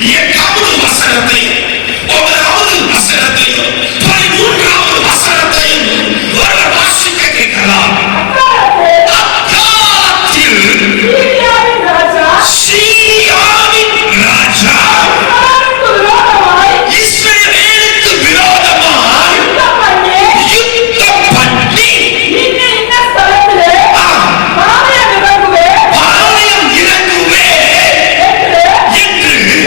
எட்டாவது வசனத்தையும் 9வது வசனத்தையும் 13வது வசனத்தையும் ஒருவர் வாசிக்க கேட்கலாம். அக்காலத்தில் சீரியாவின் ராஜா இஸ்ரவேலுக்கு விரோதமாய் யுத்தம் பண்ணி பாளையம் இறங்குவே என்று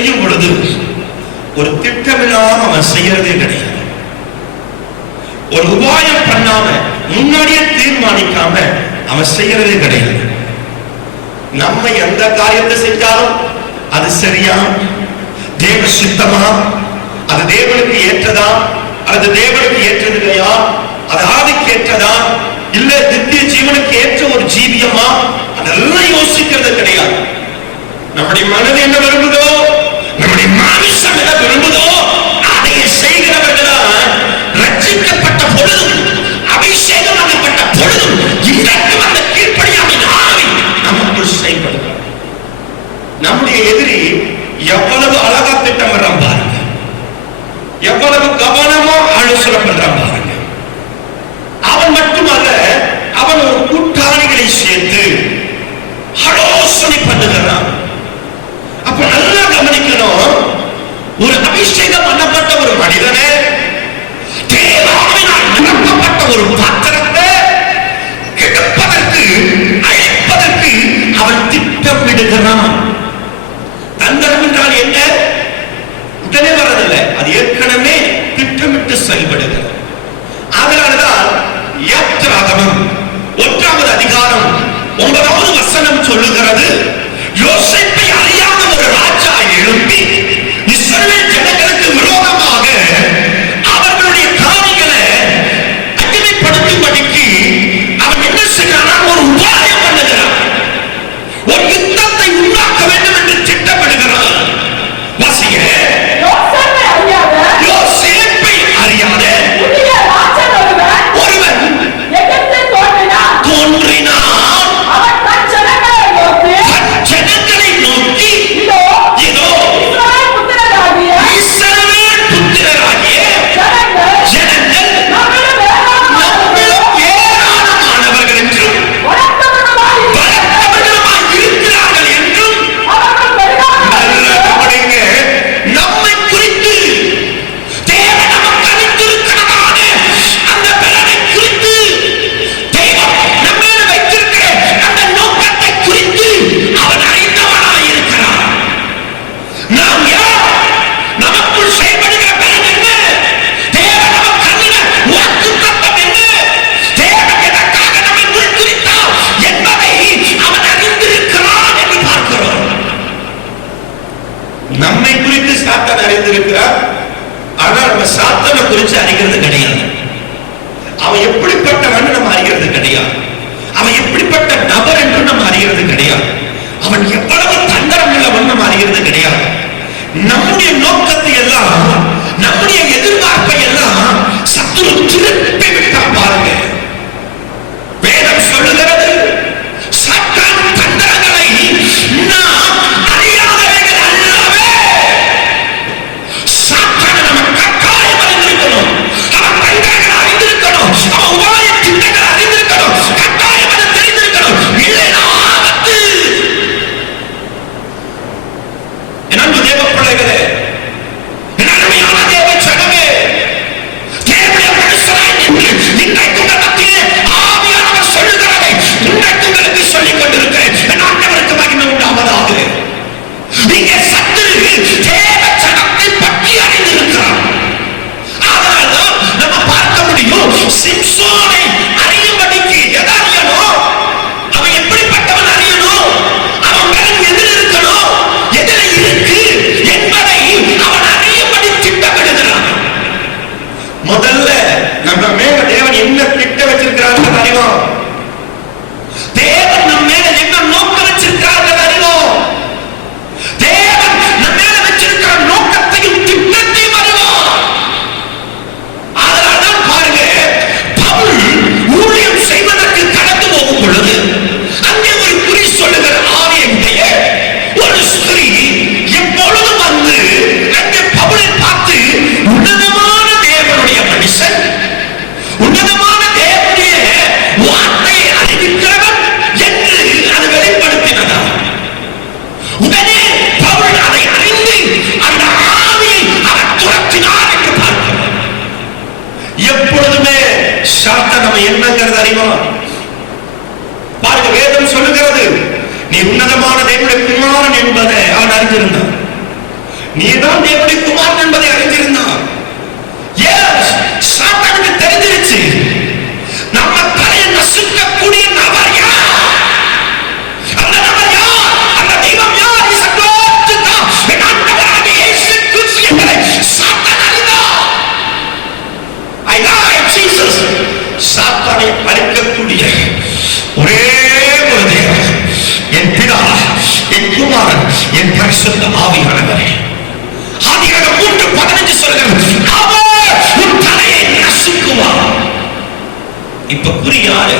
செய்யும் பொழுது ஒரு திட்டமில்லாம அவன் செய்யறதே கிடையாது. ஒரு உபாயம் பண்ணாம முன்னாடியே தீர்மானிக்காம அவன் செய்யறதே கிடையாது. நம்ம எந்த காரியத்தை செஞ்சாலும் அது சரியா, தேவ சித்தமா, அது தேவனுக்கு ஏற்றதா அல்லது தேவனுக்கு ஏற்றது இல்லையா, அது ஆதிக்கு ஏற்றதா இல்ல நித்திய ஜீவனுக்கு ஏற்ற ஒரு ஜீவியமா, அதெல்லாம் யோசிக்கிறது கிடையாது. நம்முடைய மனது என்ன விரும்புதோ, நம்முடைய மாமிசம் என்ன விரும்புதோ அதை செய்கிறவர்களா ரட்சிக்கப்பட்ட பொழுதும் அபிஷேகமாக்கப்பட்ட பொழுதும் இன்றைக்கும் அந்த கீழ்ப்படியாமையின் ஆவி நமக்குள் செயல்படுகிறது. நம்முடைய எதிரி எவ்வளவு அழகா திட்டம் வர்றான் பாருங்க, எவ்வளவு கவனமா ஆலோசனை பண்றான் பாருங்க. அவன் மட்டுமல்ல, அவன் ஒரு கூட்டாளிகளை சேர்த்து ஆலோசனை பண்ணுகிறான். அப்ப நல்லா கவனிக்கணும், ஒரு அபிஷேகம் பண்ணப்பட்ட ஒரு மனிதனை, தேவாவினால் நிரப்பப்பட்ட ஒரு பாத்திரத்தை கெடுப்பதற்கு அழிப்பதற்கு அவன் திட்டமிடுகிறான். தந்திரம் என்றால் என்ன? உடனே வரதில்லை, அது ஏற்கனவே திட்டமிட்டு செயல்படுகிறது. அதனால்தான் யாத்திராகமம் 1வது அதிகாரம் 9வது வசனம் சொல்லுகிறது, யோசேப்பை அறியாத ஒரு ராஜா எழும்பி இஸ்ரவேல் ஜனங்களுக்கு விரோதமாக அவர்களுடைய காரியங்களை அடிமைப்படுத்தும்படிக்கு அவன் என்ன செய்கிறான்? ஒரு உபாயம் பண்ணுகிறான், ஒரு யுத்தத்தை உண்டாக்க வேண்டும் என்று திட்டமிடுகிறான். வாசிங்க, யோசேப்பை அறியாத ஒருவன் தோன்றினான். தன் ஜனங்களை நோக்கி, இதோ இஸ்ரவேல் புத்திரராகிய ஜனங்கள் நம்மிலும் ஏராளமானவர்கள் என்றும் பலத்தவர்களுமாய் இருக்கிறார்கள் என்றும் நல்ல கவனிங்க, நம்மை குறித்து தேவன் நமக்கு அளித்திருக்கிறதான அந்த பலனை குறித்து, தெய்வம் நம்ம மேல வைத்திருக்கிற அந்த நோக்கத்தை குறித்து அவன் அறிந்தவனாய் இருக்கிறான். நாம் யார்? நமக்குள் செயல்படுகிற பலன் என்ன? தேவன் நமக்கு அளித்த வாக்குத்தத்தம் என்ன? தேவன் எதற்காக நம்மை முன்குறித்தார் என்பதை அவன் அறிந்திருக்கிறான் என்று பார்க்கிறோம். நம்மை குறித்து சாத்தான் அறிந்திருக்கிறார், ஆனால் நம்ம சாத்தானை குறித்து அறிகிறது கிடையாது. அவன் எப்படிப்பட்டவன் நம்ம அறிகிறது கிடையாது. அவன் எப்படிப்பட்ட நபர் என்று நம்ம அறிகிறது கிடையாது. அவன் எவ்வளவு தந்திரம் உள்ளவன் நம்ம அறிகிறது கிடையாது. நம்முடைய நோக்கத்தை எல்லாம், நம்முடைய எதிர்பார்ப்பை எல்லாம் சத்துரு திருப்பி விட்டான் பாருங்க. வேதம் சொல்லுகிறது, சாத்தான் தந்திரங்களை நாம் அறியாதவைகள் அல்லவே. சாத்தானை நம்ம கட்டாயம் அறிந்திருக்கணும், அவன் தந்திரங்களை அறிந்திருக்கணும், அவன் உபாய திட்டங்களை அறிந்திருக்கணும், கட்டாயம் அதை தெரிந்திருக்கணும். இல்லைனா ஆபத்து. என் அன்பு தேவ பிள்ளைகளே, என் அருமையான தேவ ஜனமே, தேவனுடைய மனுஷனாய் நின்று இன்றைக்கு உங்கள் மத்தியிலே ஆவியானவர் சொல்லுகிறதை இன்றைக்கு உங்களுக்கு சொல்லிக் கொண்டிருக்கிறேன். என் ஆண்டவருக்கு மகிமை உண்டாவதாக. இங்கே சத்துரு தேவ ஜனத்தை பற்றி அறிந்திருக்கிறான். அதனால்தான் நம்ம பார்க்க முடியும், சிம்சோனை அறியும்படிக்கு எதை அறியணும்? அவன் எப்படிப்பட்டவன் அறியணும்? அவன் பலன் எதில் இருக்கணும், எதில் இருக்கு என்பதை அவன் அறியும்படி திட்டமிடுகிறான். முதல்ல நம்ம மேல தேவன் என்ன திட்டம் வச்சிருக்கிறார்கள் அறிவோம். தேவன் நம்ம மேல என்ன நோக்கம் வச்சிருக்கிறார்கள் அறிவோம். தேவன் நம்ம மேல வச்சிருக்கிற நோக்கத்தையும் திட்டத்தையும் அறிவோம். அதனால்தான் பாருங்க, பவுல் ஊழியம் செய்வதற்கு கடந்து போகும் பொழுது அங்கே ஒரு குறி சொல்லுகிற ஆவியுடைய ஒரு ஸ்திரீ எப்பொழுதும் வந்து அங்கே பவுலை பார்த்து, உன்னதமான தேவனுடைய மனுஷன், உன்னதமான தேவனுடைய வார்த்தையை அறிவிக்கிறவன் என்று அது வெளிப்படுத்தினதா. உடனே பவுல் அதை அறிந்து அந்த ஆவியை அவர் துரத்தினார் என்று பார்க்கிறோம். எப்பொழுதுமே சாத்தான் நம்ம என்னங்கிறது அறிவோம். பாருங்க, வேதம் சொல்லுகிறது, நீ உன்னதமான தேவனுடைய குமாரன் என்பதை அவன் அறிந்திருந்தான். நீதான் தேவனுடைய குமாரன் என்பதை அறிந்திருந்தான். சாத்தானுக்கு தெரிஞ்சிருச்சு நம்ம தலையை நசுக்கக்கூடிய நபர் யார், அந்த நபர் யார், அந்த தெய்வம் யார், சாத்தான் அறிந்தான். சாத்தானை அழிக்கக்கூடிய ஒரே ஒரு தேவன் என் பிதா, என் குமாரன், என் பரிசுத்த ஆவியானவரே. ஆதியாகமம் 3:15 சொல்கிறது, அவர் உன் தலையை நசுக்குவார். இப்ப புரியாத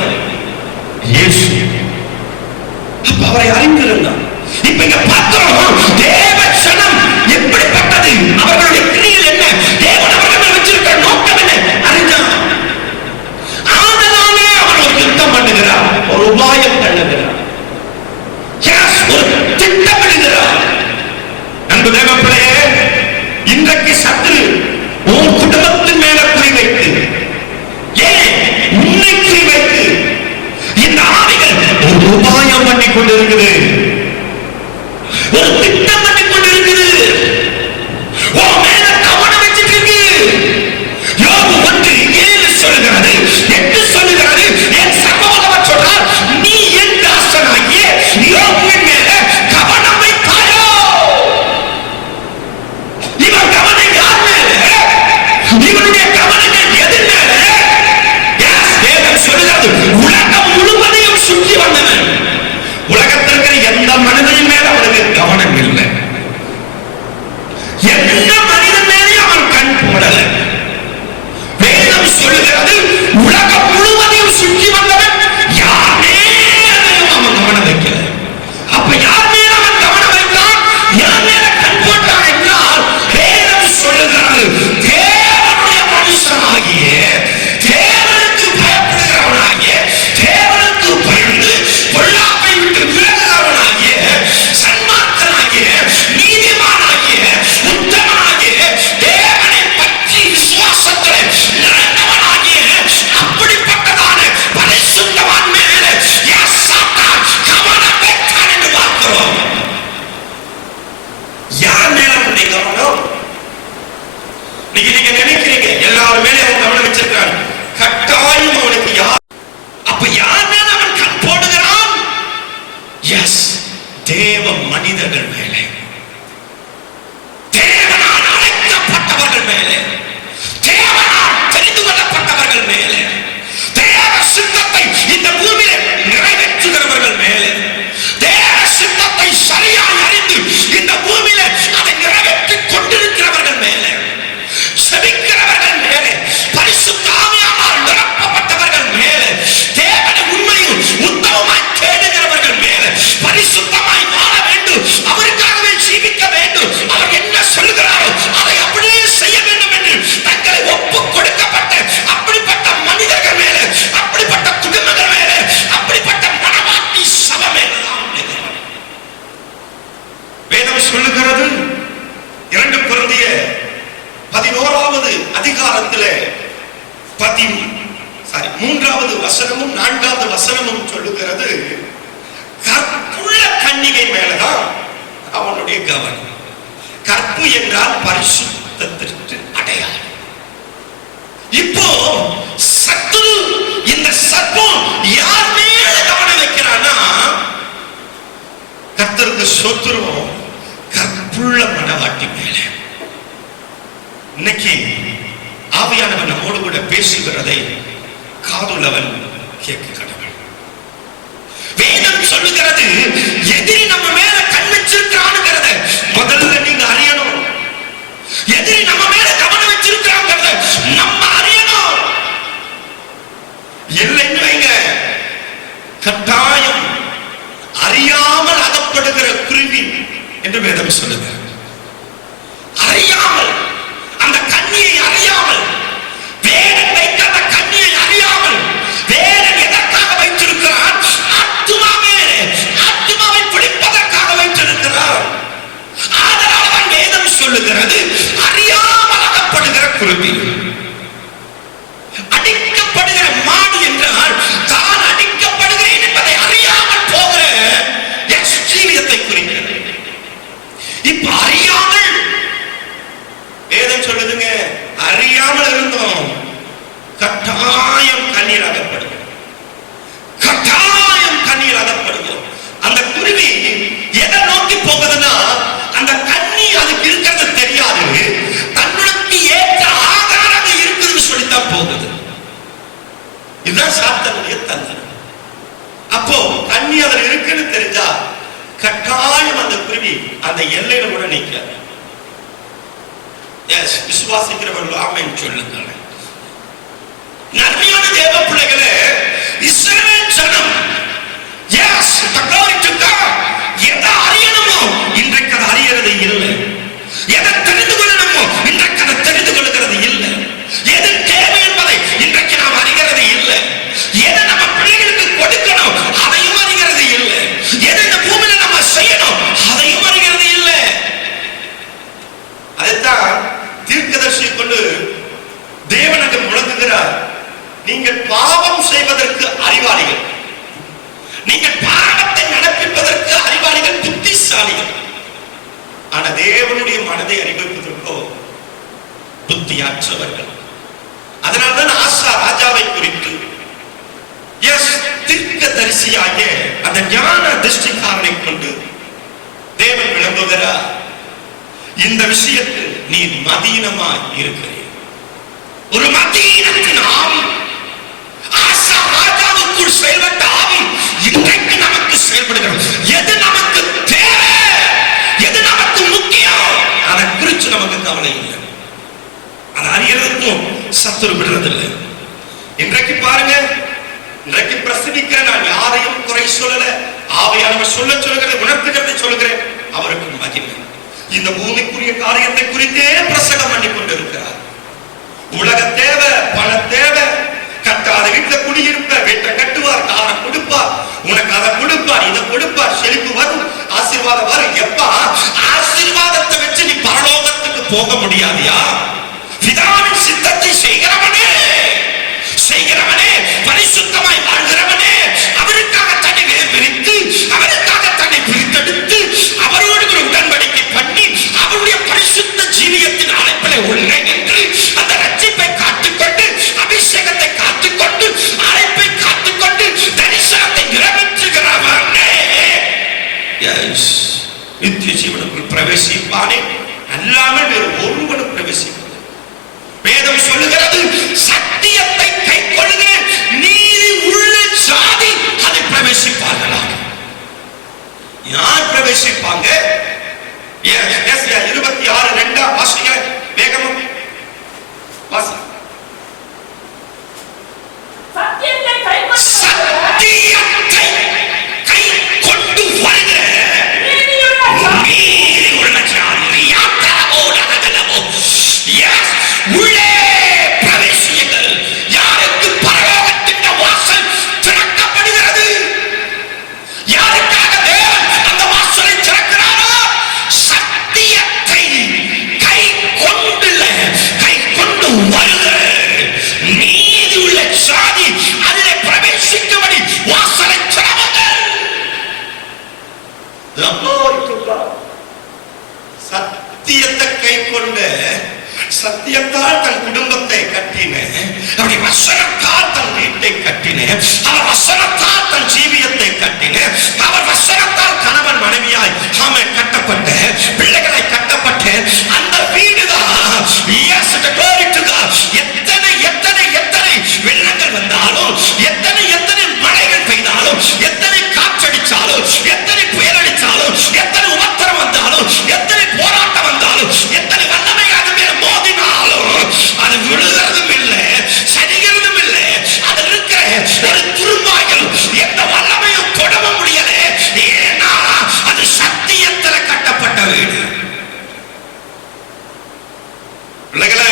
இயேசு அப்ப அவரை அறிந்திருந்தார். இப்ப இங்க பார்க்கிறோம் தேவ ஜனம் எப்படிப்பட்டது, அவர்களுடைய கிரியைகள் என்ன, தேவன் அவர்கள் வச்சிருக்கிற நோக்கம் என்ன அறிந்தான். ஆனாலே அவன் ஒரு யுத்தம் பண்ணுகிறார், ஒரு உபாயம் பண்ணுகிறார், ஒரு திட்டமிடுகிறார். அன்பு தேவ பிள்ளையே, இன்றைக்கு சத்துரு உன் குடும்பத்தின் மேல குறிவைத்து, ஏன் உன்னை குறிவைத்து இந்த ஆவிகள் ஒரு உபாயம் பண்ணி கொண்டிருக்குது, ஒரு திட்டம் பண்ணி கொண்டிருக்குது, உன் மேல கவனம் வச்சிட்டு இருக்கு. யோபு 1:7 சொல்லுகிறது, 8 சொல்லுகிறது, என் சகோதரன் சொல்றார், நீ என் தாசனாகிய யோபுவின் மேல கவனம் வைத்தாயோ. இவன் கவனம் யார் மேல, இவனுடைய கவனங்கள் எது மேல? தேவன் சொல்லுகிறது, உலகம் முழுவதையும் சுற்றி வந்தவன், உலகத்தில் இருக்கிற எந்த மனிதனின் மேல அவனுக்கு கவனம் இல்லை, எந்த மனிதன் மேலேயும் அவன் கண் போடல. வேதம் சொல்லுகிறது, உலகம் முழுவதையும் சுற்றி வந்தவன், யார் மேலையும் அவன் கவனம் வைக்கல. அப்ப யார் மேல அவன் கவனம் வைத்தான், யார் மேல கண் போட்டான் என்றால், வேதம் சொல்லுகிறது, தேவனுடைய மனுஷனாகிய, தேவனுக்கு பயப்படுகிறவனாகிய, தேவனுக்கு பயந்து பொல்லாப்பை விட்டு விலகுகிறவனாகிய, சன்மார்க்கனாகிய, நீதிமானாகிய, உத்தமனாகிய, தேவனை பற்றி விசுவாசத்தில் நிறைந்தவனாகிய அப்படிப்பட்டதான பரிசுத்தவான் மேல சாத்தான் கவனம் வைத்தான் என்று பார்க்கிறோம். யார் மேல அவனுடைய கவனம்? நீங்க நினைக்கிறீங்க எல்லாரும் மேலே அவன் கவனம் வச்சிருக்கான், கட்டாயம் அவனுக்கு யார், அப்ப யார் மேல அவன் கண் போடுகிறான்? எஸ், தேவ மனிதர்கள் மேலே, தேவனால் அழைக்கப்பட்டவர்கள் மேலே, தேவனால் தெரிந்து கொள்ளப்பட்டவர்கள் மேலே, தேவ சித்தத்தை இந்த பூமியில நிறைவேற்றுகிறவர்கள் மேலே, தேவ சித்தத்தை சரியாய் அறிந்து இந்த பூமியில அதை நிறைவேற்றிக் கொண்டிருக்கிறவர்கள் மேலே, செபிக்கிறவர்கள் மேலே, பரிசுத்த ஆவியானவரால் நிரப்பப்பட்டவர்கள் மேலே, தேவனை உண்மையில் உத்தமமாய் தேடுகிறவர்கள் மேலே, பரிசுத்தமாய் வாழ வேண்டும், அவருக்காகவே ஜீவிக்க வேண்டும், அவர் என்ன சொல்லுகிறாரோ அதை அப்படியே செய்ய வேண்டும் என்று தங்களை ஒப்புக் கொடுக்கப்பட்ட அப்படிப்பட்ட மனிதர்கள் மேலே, அப்படிப்பட்ட குடும்பங்கள் மேலே, அப்படிப்பட்ட மனவாட்டி சபை மேலதான் வேதம் சொல்லுகிறது. 2 கொரிந்தியர் 11வது அதிகாரத்திலே 3வது வசனமும் 4வது வசனமும் சொல்லுகிறது, கற்புள்ள கன்னிகை மேலதான் அவனுடைய கவனம். கற்பு என்றால் பரிசுத்தத்திற்கு அடையாளம். இப்போ சத்துரு இந்த சர்ப்பம் யார் மேல கவனம் வைக்கிறான்னா, கர்த்தருக்கு ஸ்தோத்திரம், கற்புள்ள மனவாட்டி மேல. இன்னைக்கு ஆவியானவர் நம்மோடு கூட பேசுகிறதை காதுள்ளவன் கேட்க கடவுள். வேதம் சொல்லுகிறது, எதிரி நம்ம மேல கண் வச்சிருக்கானுங்கிறத முதல்ல நீங்க அறியணும். எதிரி நம்ம மேல கவனம் வச்சிருக்காங்கிறத நம்ம அறியணும். இல்லைன்னு வைங்க, கட்டாயம் அறியாமல் அகப்படுகிற குருவி என்று வேதம் சொல்லுகிறது. அறியாமல், அந்த கண்ணியை அறியாமல், வேடன் வைத்த அந்த கண்ணியை அறியாமல், வேடன் எதற்காக வைத்திருக்கிறான்? ஆத்துமாவை பிடிப்பதற்காக வைத்திருக்கிறார். அதனால்தான் வேதம் சொல்லுகிறது, அறியாமல் அகப்படுகிற குருவி. அடிக்கப்படுகிற மாடு என்றால் தான் அடிக்கப்படுகிறேன் என்பதை அறியாமல் போகிற ஜீவியத்தை குறிக்கிறது. இப்ப அறியாமல் அறியாமல் இருந்தோம். கட்டாயம் கண்ணீர் அகப்படுவோம், கட்டாயம் கண்ணீர் அகப்படுவோம். அந்த குருவி எதை நோக்கி போகுதுன்னா, அந்த கண்ணி அதுக்கு இருக்கிறது தெரியாது, தன்னுக்கு ஏற்ற ஆகாரம் இருக்குதுன்னு சொல்லித்தான் போகுது. இதுதான் சாத்தானுடைய தந்திரம். அப்போ கண்ணி அதில் இருக்குன்னு தெரிஞ்சா கட்டாயம் அந்த குருவி அந்த எல்லையில கூட நிற்காது. விசுவாசிக்கிறவர்கள் ஆமென் சொல்லுங்கள். நன்மையான தேவ பிள்ளைகளே, இஸ்ரவேல் ஜனம் எதை அறியணுமோ இன்றைக்கு அதை அறியறது இல்லை, எதை தெரிந்து கொள்ளணுமோ இன்றைக்கு அதை தெரிந்து கொள்கிறது இல்லை, எது தேவை என்பதை இன்றைக்கு நாம் அறிகிறது இல்லை, எதை நம்ம பிள்ளைகளுக்கு கொடுக்கணும் அதையும் அறிகிறது இல்லை, எதை இந்த பூமியில நம்ம செய்யணும் அதையும் அறிகிறது இல்லை. அதைத்தான் தீர்க்கதரிசி கொண்டு தேவனுக்கு முழங்குகிறார். நீங்கள் பாவம் செய்வதற்கு அறிவாளிகள், நீங்கள் பாவத்தை நடப்பிப்பதற்கு அறிவாளிகள், புத்திசாலிகள். ஆனா தேவனுடைய மனதை அறிவிப்பதற்கோ புத்தியற்றவர்கள். அதனால்தான் ஆசா ராஜாவை குறித்து தீர்க்கதரிசியாக அந்த ஞான திருஷ்டிக்காரனை கொண்டு தேவன் விளம்புகிறார். இந்த விஷயத்தில் நீ மதீனமாய் இருக்கிறீர். ஒரு மதீனத்தின் ஆவி, ஆசா ராஜாவுக்குள் செயல்பட்ட ஆவி இன்றைக்கு நமக்கு செயல்படுகிறது. எது நமக்கு தேவை, எது நமக்கு முக்கியம், அதை குறித்து நமக்கு கவலை இல்லை. அதை அறியறதுக்கும் சத்துரு விடுறதில்லை. இன்றைக்கு பாருங்க, இன்றைக்கு பிரசவிக்கிற நான் யாரையும் குறை சொல்லல, ஆவியானவர் சொல்லுகிறதை உணர்த்துகிறதை சொல்லுகிறேன். அவருக்கு மகிமை. இந்த பூமிக்குரிய காரியத்தை குறித்தே பிரசங்கம் பண்ணி கொண்டிருக்கிறார். உலக தேவை, பண தேவை, கட்டாத வீட்டுல குடியிருப்ப, வீட்டை கட்டுவார், காரை கொடுப்பார், உனக்கு அதை கொடுப்பார், இதை கொடுப்பார், செழிப்பு வரும், ஆசீர்வாதம் வரும். எப்பா ஆசீர்வாதத்தை வச்சு நீ பரலோகத்துக்கு போக முடியாதியா? பிதாவின் சித்தத்தை செய்கிறவனே, பரிசுத்தமாய் வாழ்கிறவனே, அவருக்காக தன்னை பிரித்து, அவருக்காக தன்னை பிரித்தெடுத்து, அவரோடு ஒரு உடன்படிக்கை பண்ணி, அவருடைய பரிசுத்த ஜீவியத்தின் அழைப்பிலே உள்ளே நின்று அந்த ரட்சிப்பை காத்துக்கொண்டு, அபிஷேகத்தை காத்துக்கொண்டு, அழைப்பை காத்துக்கொண்டு, தரிசனத்தை நிறைவேற்றுகிறவனே நித்திய ஜீவனுக்குள் பிரவேசிப்பானே, அல்லாமல் வேறு ஒருவனும் பிரவேசிப்பான். வேதம் சொல்லுகிறது, சத்தியத்தை கை கொள்ளுகிற நீதி உள்ள ஜாதி அதை பிரவேசிப்பார்களா? யார் பிரவேசிப்பாங்க? 26:2 வாசிங்க வேகமா வாசி. சத்தியத்தை கை கொண்டு வருகிற நீதி உள்ள ஜாதி உள்ளே பிரவேசியுங்கள். யாருக்கு பரலோகத்தின் வாசல் திறக்கப்படுகிறது? யாருக்காக தேவன் அந்த வாசலை திறக்கிறாரோ, சத்தியத்தை கை கொண்டு வருகிற நீதி உள்ள சாதி அதிலே பிரவேசிக்கும்படி வாசலை திறவுங்கள். சத்தியத்தை கை கொண்டு, சத்தியத்தால் தன் குடும்பத்தை கட்டின, அவருடைய வசனத்தால் தன் வீட்டை கட்டின, அவர் வசனத்தால் தன் ஜீவியத்தை கட்டின, அவர் வசனத்தால் கணவன் மனைவியாய் கட்டப்பட்ட, பிள்ளைகளை கட்டப்பட்ட அந்த வீடுதான். எத்தனை எத்தனை எத்தனை வெள்ளங்கள் வந்தாலும், எத்தனை எத்தனை மழைகள் பெய்தாலும், எத்தனை காற்றடிச்சாலும், எத்தனை புயல் அடிச்சாலும், எத்தனை உபத்திரம் வந்தாலும், எத்தனை போராட்டம் வந்தாலும், எத்தனை வல்லமை மோதினாலும் அது விழுகிறதும் இல்லை, சரிகிறதும் இல்லை. அது இருக்கிற ஒரு துரும்பாய்கள் எந்த வல்லமையும் தொடர முடியல. ஏன்னா அது சத்தியத்தில் கட்டப்பட்ட வீடு. பிள்ளைகளே,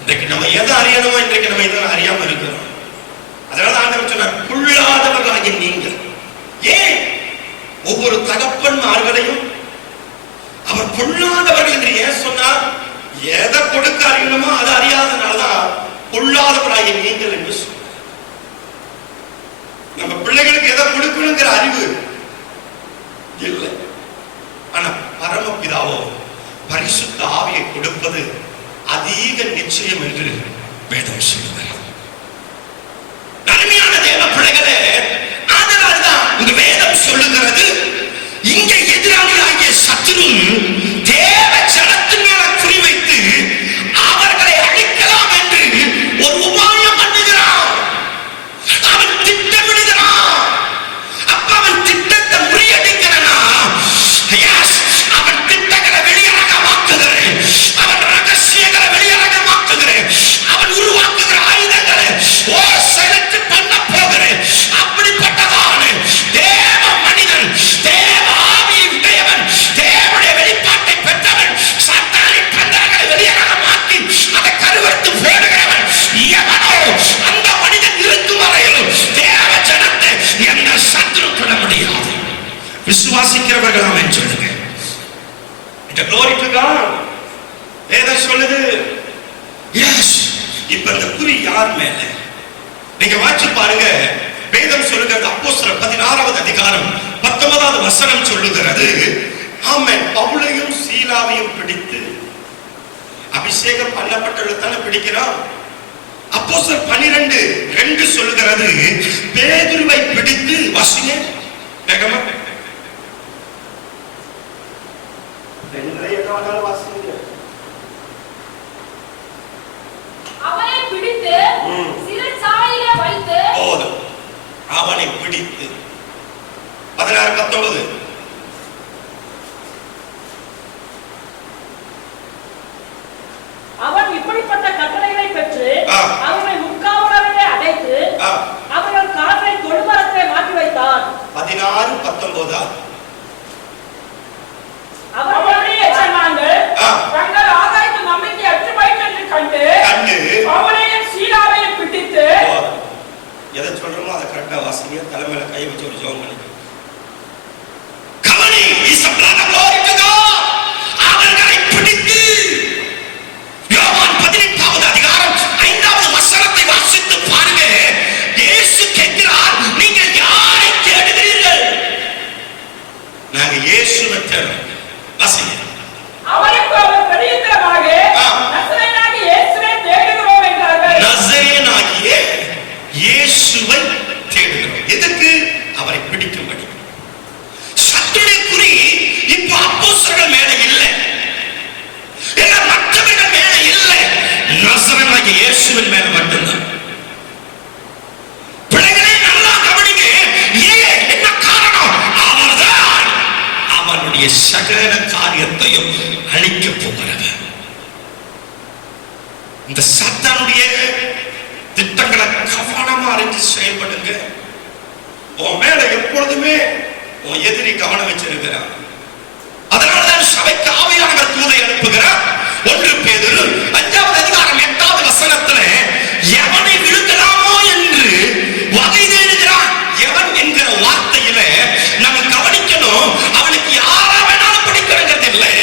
இன்றைக்கு நம்ம எதை அறியணுமோ இன்றைக்கு நம்ம எதை அறியாம இருக்கிறோம். அதனால ஆண்டவர் சொன்னார், கொள்ளாதவர்களாகிய நீங்கள். ஏன் ஒவ்வொரு தகப்பன்மார்களையும் அவர் கொள்ளாதவர்கள் என்று ஏன் சொன்னார்? எதை கொடுக்க அறியணுமோ அதை அறியாதனால்தான் கொள்ளாதவராகிய நீங்கள் என்று சொன்னார். நம்ம பிள்ளைகளுக்கு எதை கொடுக்கணுங்கிற அறிவு இல்லை. ஆனா பரமபிதாவோ பரிசுத்த ஆவியை கொடுப்பது அதிக நிச்சயம் என்று வேதம் சொல்லுகிறது. அருமையான தேவ பிள்ளைகளே, அதனால்தான் இந்த வேதம் சொல்லுகிறது, இங்க எதிராளியாகிய சத்துரு தேவ ஜனத்தின் மேல குறிவைத்து அவர்களை அழிக்கலாம் என்று ஒரு உபாயம் பண்ணுகிறான். அவன் திட்டமிடுகிறான். அப்ப அவன் திட்டத்தை முறியடிக்கிறனா, அவன் திட்டங்களை வெளியரங்கமாக்குகிறேன், அவன் ரகசியங்களை வெளியரங்கமாக்குகிறேன், அவன் உருவாக்குகிற ஆயுதங்களை செலுத்தி பண்ண போகிறேன். அப்படிப்பட்டதான தேவ மனிதன், தேவ ஆவியை உடையவன், தேவனுடைய வெளிப்பாட்டை பெற்றவன், சாத்தானின் தந்திரங்களை வெளியரங்கமாக்கி அதை கருவறுத்து போடுகிறவன் எவனோ அந்த மனிதன் இருக்கும் வரையிலும் தேவ ஜனத்தை எந்த சத்துரு கொள்ள முடியாது. விசுவாசிக்கிறவர்கள் அவன் சொல்லுங்க. Glory to God. வேதம் சொல்லுது. எஸ், இப்ப இந்த குறி யார் மேல? நீங்க வாட்சி பாருங்க. வேதம் சொல்லுகிறது, அப்போஸ்தலர் 16வது அதிகாரம் 19வது வசனம் சொல்லுகிறது, ஆமென், பவுலையும் சீலாவையும் பிடித்து, அபிஷேகம் பண்ணப்பட்டவர்கள் தானே பிடிக்கிறான். அப்போஸ்தலர் 12:2 சொல்லுகிறது, பேதுருவை பிடித்து, வாசிங்க வேகமா, அவனை பிடித்து சிறைச்சாலையிலே வைத்து, அவனை பிடித்து 16-19 அவன் இப்படிப்பட்ட கட்டளைகளை பெற்று அவனை முக்காவலரிலே அடைத்து அவர்கள் காற்றை தொழுமரத்திலே மாட்டி வைத்தான். 16-19 அவர்களுடைய எஜமான்கள் தங்கள் ஆதாயத்து நம்பிக்கை அற்று போயிற்று கண்டு அவனையும் சீலாவையும் பிடித்து, எதை சொல்றோமோ அதை கரெக்டா வாசிங்க. தலைமையில கை வச்சு ஒரு ஜெபம் பண்ணிக்க. கவனி, is a plan of glory to God. அவர்களை பிடித்து, யோவான் 18வது அதிகாரம் 5வது வசனத்தை வாசித்து பாருங்க. இயேசு கேட்கிறார், நீங்கள் யாரை தேடுகிறீர்கள்? நாங்க இயேசுவை தேடுறோம். வாசிங்க. அவருக்கு அவர் பிரதியுத்தரமாக, நசரேயனாகிய இயேசுவை தேடுகிறோம் என்றார்கள். நசரேயனாகிய இயேசுவை தேடுகிறோம். எதுக்கு? அவரை பிடிக்கும்படி. சத்துருடைய குறி இப்ப அப்போஸ்தலர்கள் மேல இல்லை, மற்றவர்கள் மேல இல்லை, நசரேயனாகிய இயேசுவின் மேல மட்டும்தான். பிள்ளைகளே நல்லா கவனிங்க. ஏன், என்ன காரணம்? அவர்தான் அவனுடைய சகல காரியத்தையும் அழிக்க போகிறவர். இந்த சாத்தானுடைய திட்டங்களை கவனமா அறிஞ்சு செயல்படுங்க. உன் மேல எப்பொழுதுமே உன் எதிரி கவனம் வச்சிருக்கிறார். அதனாலதான் சபைக்கு ஆவியானவர் தூதை அனுப்புகிறார். 1 பேதுரு 5வது அதிகாரம் 8வது வசனத்துல எவனை விழுங்கலாமோ என்று வகை தேடுகிறான். எவன் என்கிற வார்த்தையில நம்ம கவனிக்கணும். அவனுக்கு யாரா வேணாலும் பிடிக்கிறது இல்லை.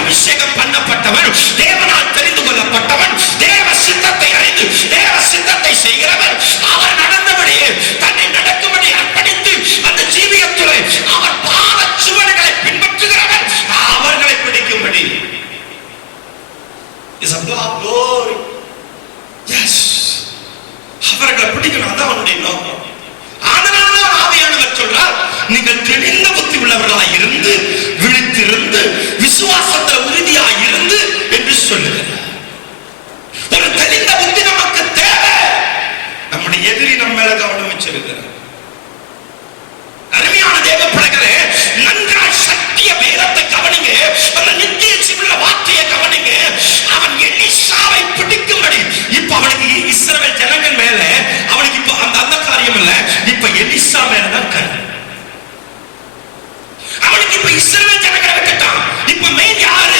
அபிஷேகம் பண்ணப்பட்டவன், தேவனால் தெரிந்து கொள்ளப்பட்டவன், தேவ சித்தத்தை அறிந்து தேவ சித்தத்தை செய்கிறவன், அவர் நடந்தபடி தன்னை நடக்கும்படி அர்ப்பணித்து அந்த ஜீவியத்துறை அவர் பாத சுவடுகளை பின்பற்றுகிறவன், அவர்களை பிடிக்கும்படி. Is a glory. Yes, அவர்களை பிடிக்கணும். அதான் அவனுடைய நோக்கம். அதனால்தான் ஆவியானவர் சொல்றார், நீங்கள் தெளிந்த புத்தி உள்ளவர்களாய் இருந்து, விழித்திருந்து, விசுவாசத்தில் உறுதியாய் இருந்து என்று சொல்லுகிறார். ஒரு தெளிந்த புத்தி நமக்கு தேவை. நம்முடைய எதிரி நம்ம மேல கவனம் வச்சிருக்கிறார். அருமையான தேவ பிள்ளைகளே, நன்றாய் சத்திய வேதத்தை கவனிங்க. அந்த நித்திய ஜீவனுள்ள வார்த்தையை கவனிங்க. அவன் எலிசாவை பிடிக்கும்படி, இப்ப அவனுக்கு இஸ்ரவேல் ஜனங்கள் மேல அவனுக்கு இப்ப அந்த காரியம் இல்ல, இப்ப எலிசா மேலதான் கண். அவனுக்கு இப்ப இஸ்ரவேல் ஜனங்களை விட்டுட்டான். இப்ப மெயின் யாரு?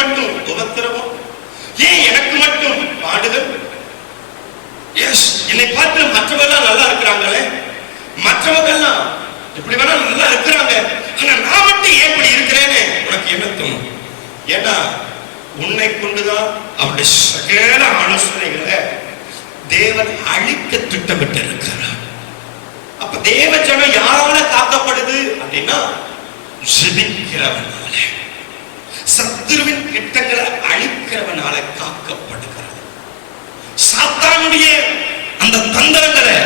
மட்டும் உபத்திரவம், ஏன் எனக்கு மட்டும் பாடுகள்? எஸ், என்னை பார்த்து மற்றவர்கள் நல்லா இருக்கிறாங்களே, மற்றவர்கள் இப்படி வேணா நல்லா இருக்கிறாங்க, ஆனா நான் மட்டும் ஏன் இப்படி இருக்கிறேன்னு உனக்கு என்ன தோணும்? ஏன்னா உன்னை கொண்டுதான் அவருடைய சகல ஆலோசனைகளை தேவன் அழிக்க திட்டமிட்டு இருக்கிறார். அப்ப தேவ ஜனம் யாரால காக்கப்படுது அப்படின்னா ஜெபிக்கிறவனால, சத்துருவின் திட்டங்களை அழிக்கிறவனால காக்கப்படுகிறது. சாத்தானுடைய அந்த தந்திரங்களை,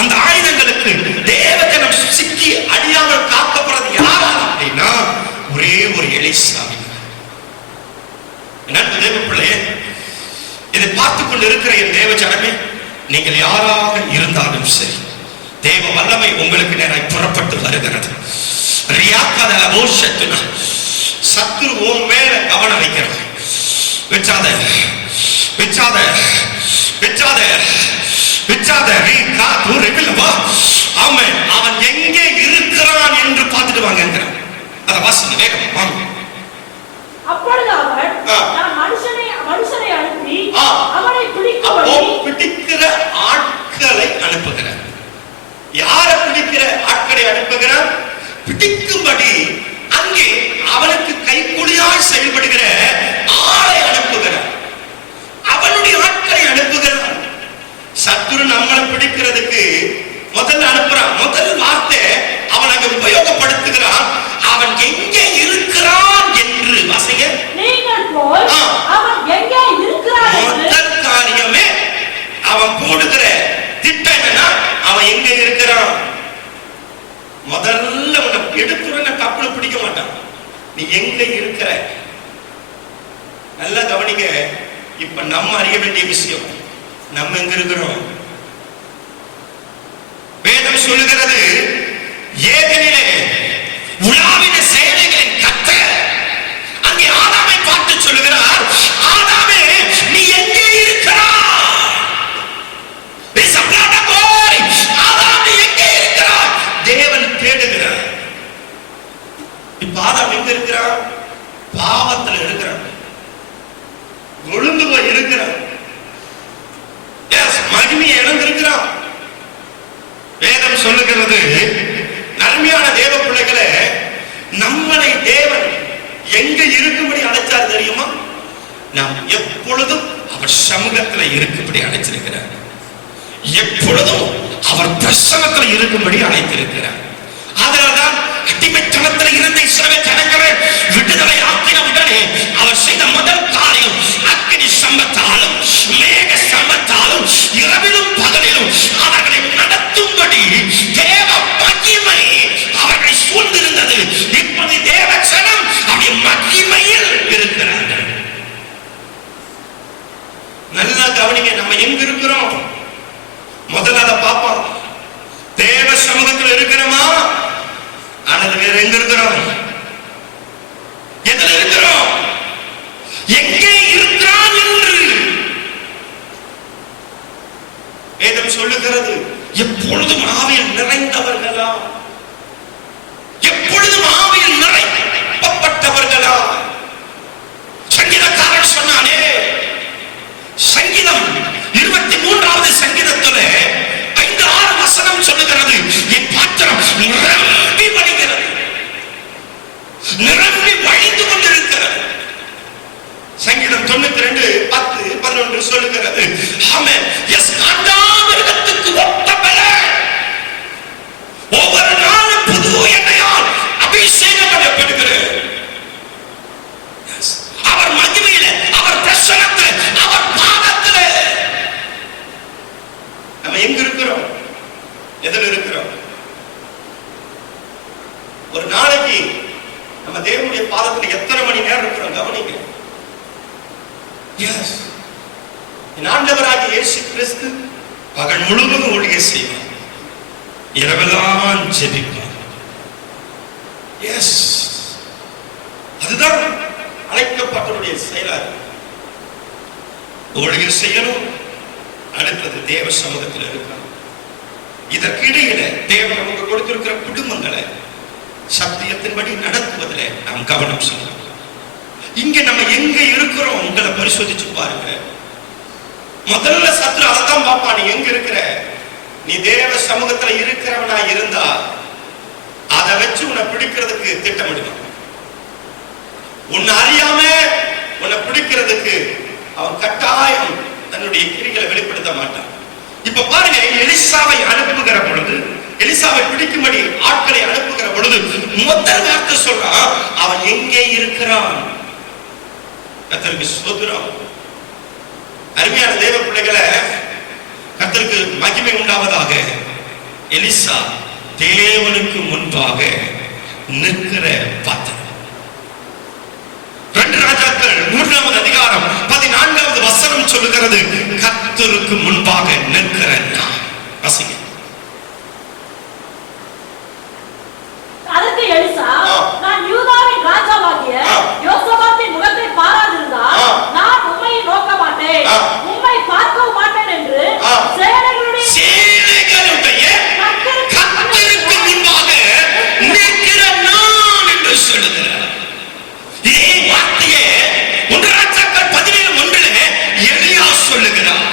அந்த ஆயுதங்களுக்கு தேவ ஜனம் சிக்கி அழியாமல் காக்கப்படுறது யாரால அப்படின்னா ஒரே ஒரு எலிசாவி. நண்பு தேவ பிள்ளையே, இதை பார்த்துக் கொண்டு இருக்கிற என் தேவ ஜனமே, நீங்கள் யாராக இருந்தாலும் சரி, தேவ வல்லமை உங்களுக்கு நேராய் புறப்பட்டு வருகிறது. சத்துரு உன் மேல கவனம் வைக்கிறான். வெச்சாத வெச்சாத வெச்சாத வெச்சாத, அவன் எங்கே இருக்கிறான் என்று பார்த்துட்டு வாங்க. அத வாசிங்க வேகம் வாங்க. அப்பொழுது அவன் நான் மனுஷனை அனுப்பி அவனை பிடிக்கிற ஆட்களை அனுப்புகிறார். யாரை பிடிக்கிற ஆட்களை அனுப்புகிறார்? பிடிக்கும்படி அங்கே அவனுக்கு கைக்கூலியாய் செயல்படுகிற ஆளை அனுப்புகிறார். அவனுடைய ஆட்களை அனுப்புகிறார். சத்துரு நம்மளை பிடிக்கிறதுக்கு முதல்ல அனுப்புறான். முதல் வார்த்தை அவன் அங்க உபயோகப்படுத்துகிறான். அவன் எங்கே இருக்கிறான் என்று வாசிங்க. நீங்கள் போய் அவன் எங்கே இருக்கிறான் முதல் காரியமே அவன் போடுகிற திட்டம் என்னன்னா, அவன் எங்க இருக்கிறான். முதல்ல உன்னை எடுத்துடனே கப்பலை பிடிக்க மாட்டான். நீ எங்க இருக்கிற நல்லா கவனிங்க. இப்ப நம்ம அறிய வேண்டிய விஷயம், நம்ம எங்க இருக்கிறோம். வேதம் சொல்லுகிறது, ஏதெனிலே உலாவின சேனைகளின் கர்த்தர் அங்கே ஆதாமை பார்த்து சொல்லுகிறார், ஆதாமே நீ எங்கே இருக்கிறாய்? ஆதாம் நீ எங்கே இருக்கிறாய்? தேவன் தேடுகிறார். இப்ப ஆதாம் எங்க இருக்கிறான்? பாவத்தில் இருக்கிறான், ஒழுங்கு போய் இருக்கிறான், மகிமையை இழந்திருக்கிறான். வேதம் சொல்லுகிறது, நன்மையான தேவ பிள்ளைகளை நம்மளை தேவன் எங்க இருக்கும்படி அழைச்சார் தெரியுமா? நாம் எப்பொழுதும் அவர் சமூகத்தில் இருக்கும்படி அழைச்சிருக்கிறார். எப்பொழுதும் அவர் பிரசன்னத்தில் இருக்கும்படி அழைத்திருக்கிறார். அதனால்தான் அடிமைத்தனத்தில் இருந்த இஸ்ரவேல் ஜனங்களை விடுதலை ஆக்கின உடனே அவர் செய்த முதல் காரியம், அக்கினி சம்பத்தாலும் மேக சம்பத்தாலும் இரவிலும் பகலிலும் அவர்களை நடத்தும்படி தேவ மகிமை அவர்களை சூழ்ந்திருந்தது. இப்போது தேவ ஜனம் அவருடைய மகிமையில் இருக்கிறார்கள். நல்லா கவனிங்க, நம்ம எங்க இருக்கிறோம்? முதல்ல அதை பார்ப்போம். தேவ சமூகத்தில் இருக்கிறோமா அல்லது வேற எங்க இருக்கிறோம்? எதில் இருக்கிறோம்? எங்கே இருக்கிறான் என்று வேதம் சொல்லுகிறது. எப்பொழுதும் ஆவியில் நிறைந்தவர்களா, எப்பொழுதும் ஆவியில் நிறைப்பட்டவர்களா. சங்கீதக்காரன் சொன்னானே, சங்கீதம் 23வது சங்கீதத்துல 5-6 வசனம் சொல்லுகிறது, என் பாத்திரம் நிரம்பி வழிகிறது, நிரம்பி வழிந்து கொண்டிருக்கிறது. சங்கீதம் 92:10-11 சொல்லுகிறது, ஆமென். எஸ், ஆண்டவருக்கு ஒத்த பலன் ஒவ்வொரு நாளும் புது எண்ணெயால் அபிஷேகம் பண்ணப்படுகிறது. அவர் மகிமையில, அவர் பிரசன்னத்தில், அவர் பாதத்தில் நம்ம எங்க இருக்கிறோம்? எதில் இருக்கிறோம்? ஒரு நாளைக்கு நம்ம தேவனுடைய பாதத்தில் எத்தனை மணி நேரம் இருக்கிறோம் கவனிங்க. எஸ், ஆண்டவராகிய இயேசு கிறிஸ்து பகல் முழுவதும் ஊழிய செய்வார், இரவெல்லாம் ஜெபிப்பார். எஸ், அதுதான் அழைக்கப்பட்டவருடைய செயலாக. ஊழியர் செய்யணும், அடுத்தது தேவ சமூகத்தில் இருக்கணும். இதற்கிடையில தேவன் நமக்கு கொடுத்திருக்கிற குடும்பங்களை சத்தியத்தின்படி நடத்துவதில் நாம் கவனம் செலுத்தணும். இங்க நம்ம எங்க இருக்கிறோம் உங்களை பரிசோதிச்சு பாருங்க. முதல்ல சத்துரு அதான் பாப்பா, நீ எங்க இருக்கிற? நீ தேவ சமூகத்துல இருக்கிறவனா இருந்தா அதை வச்சு உன்னை பிடிக்கிறதுக்கு திட்டமிடுவான். உன்னை அறியாம உன்னை பிடிக்கிறதுக்கு அவன் கட்டாயம் தன்னுடைய கிரிகளை வெளிப்படுத்த மாட்டான். இப்ப பாருங்க, எலிசாவை அனுப்புகிற பொழுது, எலிசாவை பிடிக்கும்படி ஆட்களை அனுப்புகிற பொழுது முதல் வார்த்தை சொல்றான், அவன் எங்கே இருக்கிறான்? கர்த்தருக்கு ஸ்தோத்திரம். அருமையான தேவ பிள்ளைகளை, கர்த்தருக்கு மகிமை உண்டாவதாக. எலிசா தேவனுக்கு முன்பாக நிற்கிற பாத்திரம். 2 ராஜாக்கள் 3வது அதிகாரம் 14வது வசனம் சொல்லுகிறது, கர்த்தருக்கு முன்பாக நிற்கிற நான். வாசிங்க. அதற்கு எலிசா, நான் யூதாவின் ராஜாவாகிய யோசபாத்தின் முகத்தை பாராதிருந்தால் நான் உம்மை நோக்க மாட்டேன், உம்மை பார்க்கவும் மாட்டேன் என்று சேனைகளுடைய கர்த்தருக்கு முன்பாக நிற்கிற நான் என்று சொல்லுகிறார். இதே வார்த்தையே 1 ராஜாக்கள் 17:1 எலியா சொல்லுகிறார்.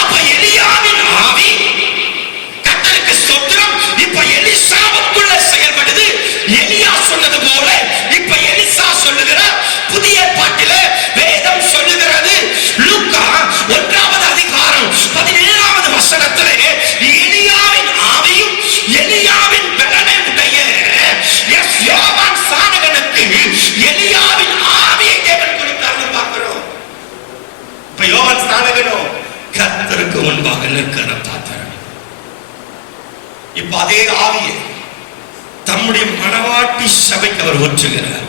அப்ப எலியாவின் ஆவி, கர்த்தருக்கு ஸ்தோத்திரம், இப்ப எலிசாவுக்குள்ள செயல்படுது. எலியா சொன்னது போல இப்ப எலிசா சொல்லுகிறார். புதிய ஏற்பாட்டிலே வேதம் சொல்லுகிறது, லூக்கா 1வது அதிகாரம் 17வது வசனத்திலே எலியாவின் ஆவியும் எலியாவின் பலனை உடைய யோவான் ஸ்நானகனுக்கு எலியாவின் ஆவியை தேவன் கொடுத்தார்னு பார்க்கிறோம். இப்ப யோவான் ஸ்நானகனும் கர்த்தருக்கு முன்பாக நிற்கிற பாத்திரம். இப்ப அதே ஆவியை தம்முடைய மணவாட்டி சபைக்கு அவர் ஊற்றுகிறார்.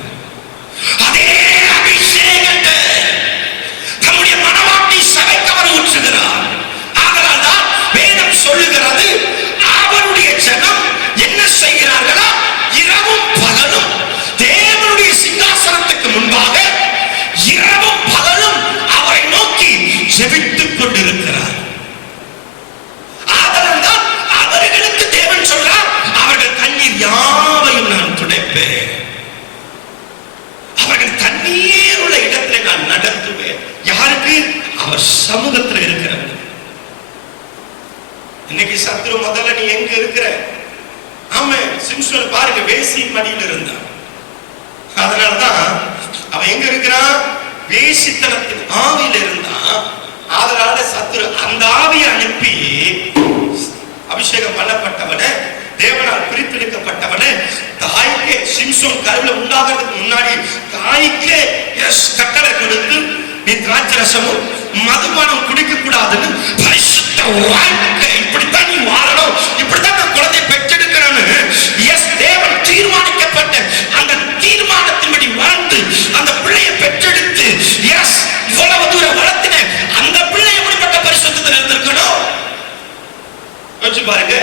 அதே அபிஷேகத்தை தம்முடைய மணவாட்டி சபைக்கு அவர் ஊற்றுகிறார். ஆதலால் தான் வேதம் சொல்லுகிறது, அவருடைய ஜனம் என்ன செய்கிறார்களா? இரவும் பகலும் தேவனுடைய சிங்காசனத்துக்கு முன்பாக இரவும் பகலும் அவரை நோக்கி ஜெபித்துக் கொண்டிருக்கிறார். ஆதலால் தான் அவர்களுக்கு தேவன் சொல்றார், அவர்கள் தண்ணீர் யாவையும் நான் துடைப்பேன், அவர்கள் தண்ணீர் உள்ள இடத்துல நான் நடத்துவேன். யாருக்கு? அவர் சமூகத்தில் இருக்கிறவங்க. இன்னைக்கு சத்ரு முதல்ல நீ எங்க இருக்கிற? ஆமா, சிம்சோன் பாருங்க, வேசி மடியில் இருந்தான். அதனாலதான் அவன் எங்க இருக்கிறான்? வேசித்தனத்தின் ஆவியில இருந்தான். அதனால சத்ரு அந்த ஆவியை அனுப்பி அபிஷேகம் பண்ணப்பட்டவன, தேவனால் பிரித்தெடுக்கப்பட்டவன, தாய்க்கு சிம்சோன் கருவில உண்டாகிறதுக்கு முன்னாடி தாய்க்கு கட்டளை கொடுத்து, நீ திராட்சரசமும் மதுபானம் குடிக்க கூடாதுன்னு, பரிசுத்த வாழ்க்கை இப்படித்தான் நீ வாழணும், இப்படித்தான் நான் குழந்தை பெற்றெடுக்கிறேன்னு தேவன் தீர்மானிக்கப்பட்ட அந்த தீர்மானத்தின்படி வாழ்ந்து அந்த பிள்ளையை பெற்றெடுத்து இவ்வளவு தூரம் வளர்த்தின அந்த பிள்ளை எப்படிப்பட்ட பரிசுத்தத்தில் இருந்திருக்கணும் யோசிச்சு பாருங்க.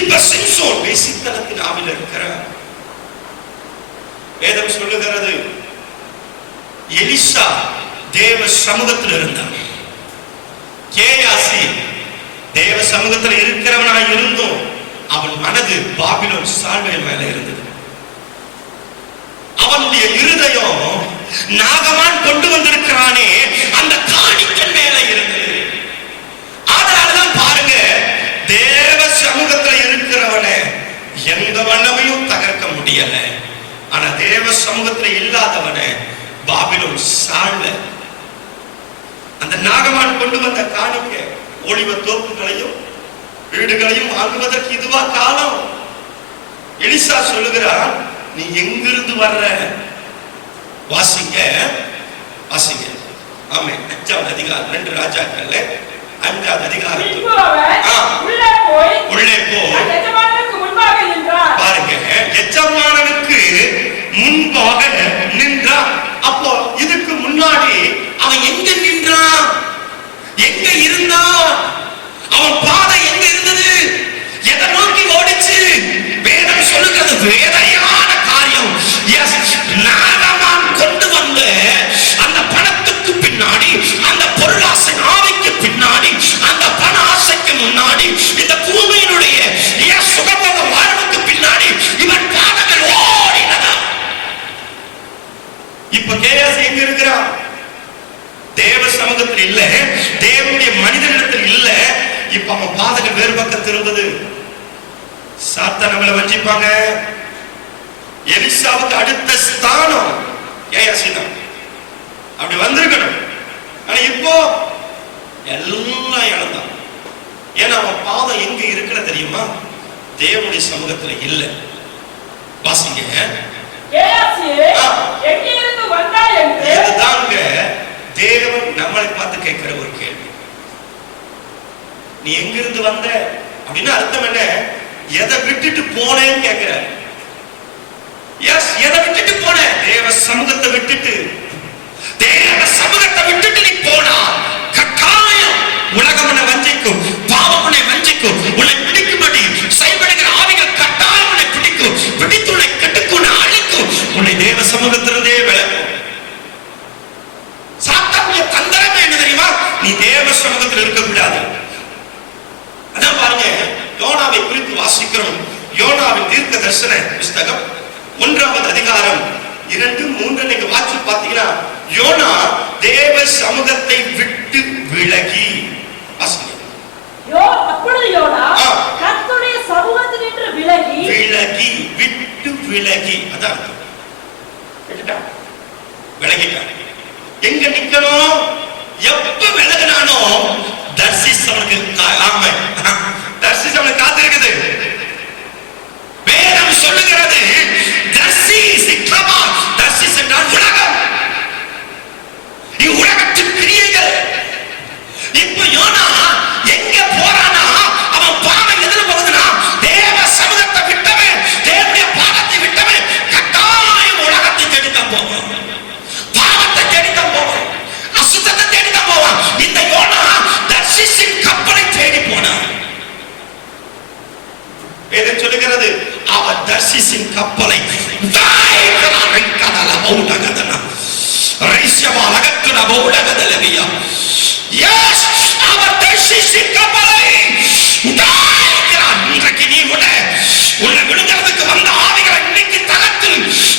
இப்ப சிம்சோன் வேசித்தனத்தின் ஆவில இருக்கிறார். வேதம் சொல்லுகிறது, எலிசா தேவ சமூகத்தில் இருந்தான். கேயாசி தேவ சமூகத்தில் இருக்கிறவனாய் இருந்தும் அவன் மனது பாபிலோன் சால்வையின் மேல இருந்தது. அவனுடைய இருதயம் நாகமான் கொண்டு வந்திருக்கிறானே அந்த காணிக்கன் மேல இருந்தது. அதனாலதான் பாருங்க, தேவ சமூகத்தில் இருக்கிறவனை எந்த வண்ணமையும் தகர்க்க முடியல. ஆனா தேவ சமூகத்தில் இல்லாதவனை பாபிலோன் சாழ்ல. அந்த நாகமான் கொண்டு வந்த காணிக்க ஒளிவ தோப்புகளையும் வீடுகளையும் வாங்குவதற்கு இதுவா காலம்? எலிசா சொல்லுகிறான், நீ எங்கிருந்து வர்ற? வாசிங்க வாசிங்க. ஆமே, 5வது அதிகாரம் 2 ராஜாக்கள்ல 5வது அதிகாரம் உள்ளே போய் பாருங்க, எஜமானனுக்கு முன்பாக நின்றான். அப்போ இதுக்கு முன்னாடி அவன் எங்க நின்றான்? எங்க இருந்தான்? அவன் பாதை எங்க இருந்தது? எதை நோக்கி ஓடிச்சு? வேதம் சொல்லுகிறது வேதனையான காரியம். நாகமான் கொண்டு வந்த அந்த பணத்துக்கு பின்னாடி, அந்த பொருளாசை ஆவிக்கு பின்னாடி, அந்த பண ஆசைக்கு முன்னாடி, இந்த பூமியினுடைய சுகபோக வாழ்வுக்கு பின்னாடி இவன் பாதங்கள் ஓடினதா. இப்ப இப்ப அவன் பாதகம் வேறு பக்கம் திரும்புது. சாத்தான் நம்மளை வஞ்சிப்பாங்க. எலிசாவுக்கு அடுத்த ஸ்தானம் கேயாசி தான். அப்படி வந்திருக்கணும். ஆனா இப்போ எல்லாம் இழந்தான். ஏன்னா அவன் பாதம் எங்க இருக்கிற தெரியுமா? தேவனுடைய சமூகத்துல இல்ல. வாசிங்க. இதுதாங்க தேவன் நம்மளை பார்த்து கேட்கிற ஒரு கேள்வி. நீ எங்கிருந்து வந்த அப்படின்னு அர்த்தம் என்ன? எதை விட்டுட்டு போனேன்னு கேட்கிற. எஸ், எதை விட்டுட்டு போன? தேவ சமூகத்தை விட்டுட்டு. தேவ சமூகத்தை விட்டுட்டு நீ போனா கட்டாயம் உலகம் உன்னை வஞ்சிக்கும், பாவம் உன்னை வஞ்சிக்கும், உன்னை பிடிக்கும்படி செயல்படுகிற ஆவிகள் கட்டாயம் உன்னை பிடிக்கும், பிடித்து உன்னை கெட்டுக்கும், உன்னை அழிக்கும், உன்னை தேவ சமூகத்திலிருந்தே விளக்கும். சாத்தானுடைய தந்திரமே என்ன தெரியுமா? நீ தேவ சமூகத்தில் இருக்கக்கூடாது. அதான் பாருங்க, யோனாவை குறித்து வாசிக்கிறோம். யோனாவின் தீர்க்க தரிசன புஸ்தகம் 1வது அதிகாரம் 2, 3 நீங்க வாசி பார்த்தீங்கன்னா, யோனா தேவ சமூகத்தை விட்டு விலகி வாசிங்க. அப்பொழுது யோனா கர்த்தருடைய சமூகத்தினின்று விலகி விட்டு விலகி, அதான் விலகிட்டான். எங்க நிக்கணும்? எப்ப விலகினானோ தர்சிசவனுக்கு காத்திருக்குது. வேதம் சொல்லுகிறது தர்சிஸ் என்றால் உலகம், உலகத்தின் கிரியைகள். இப்ப யோனா எங்க போறானா? அவன் பாவம் எதிர போகுதுன்னா தேவ சமூகத்தை விட்டவன், தேவனுடைய பாவத்தை விட்டவன் கட்டாயம் உலகத்தை தேடித்தான் போவான், பாவத்தை தேடித்தான் போவான், அசுத்தத்தை தேடித்தான் போவான். இந்த யோனா தர்சிஸின் கப்பலை தேடி போனான். வேதம் சொல்லுகிறது அவர் தர்சிஸின் கப்பலை அவர் தர்சிஸின் கப்பலை இன்றைக்கு நீ உன்னை விழுங்கிறதுக்கு வந்த ஆவிகளை இன்னைக்கு தகர்த்து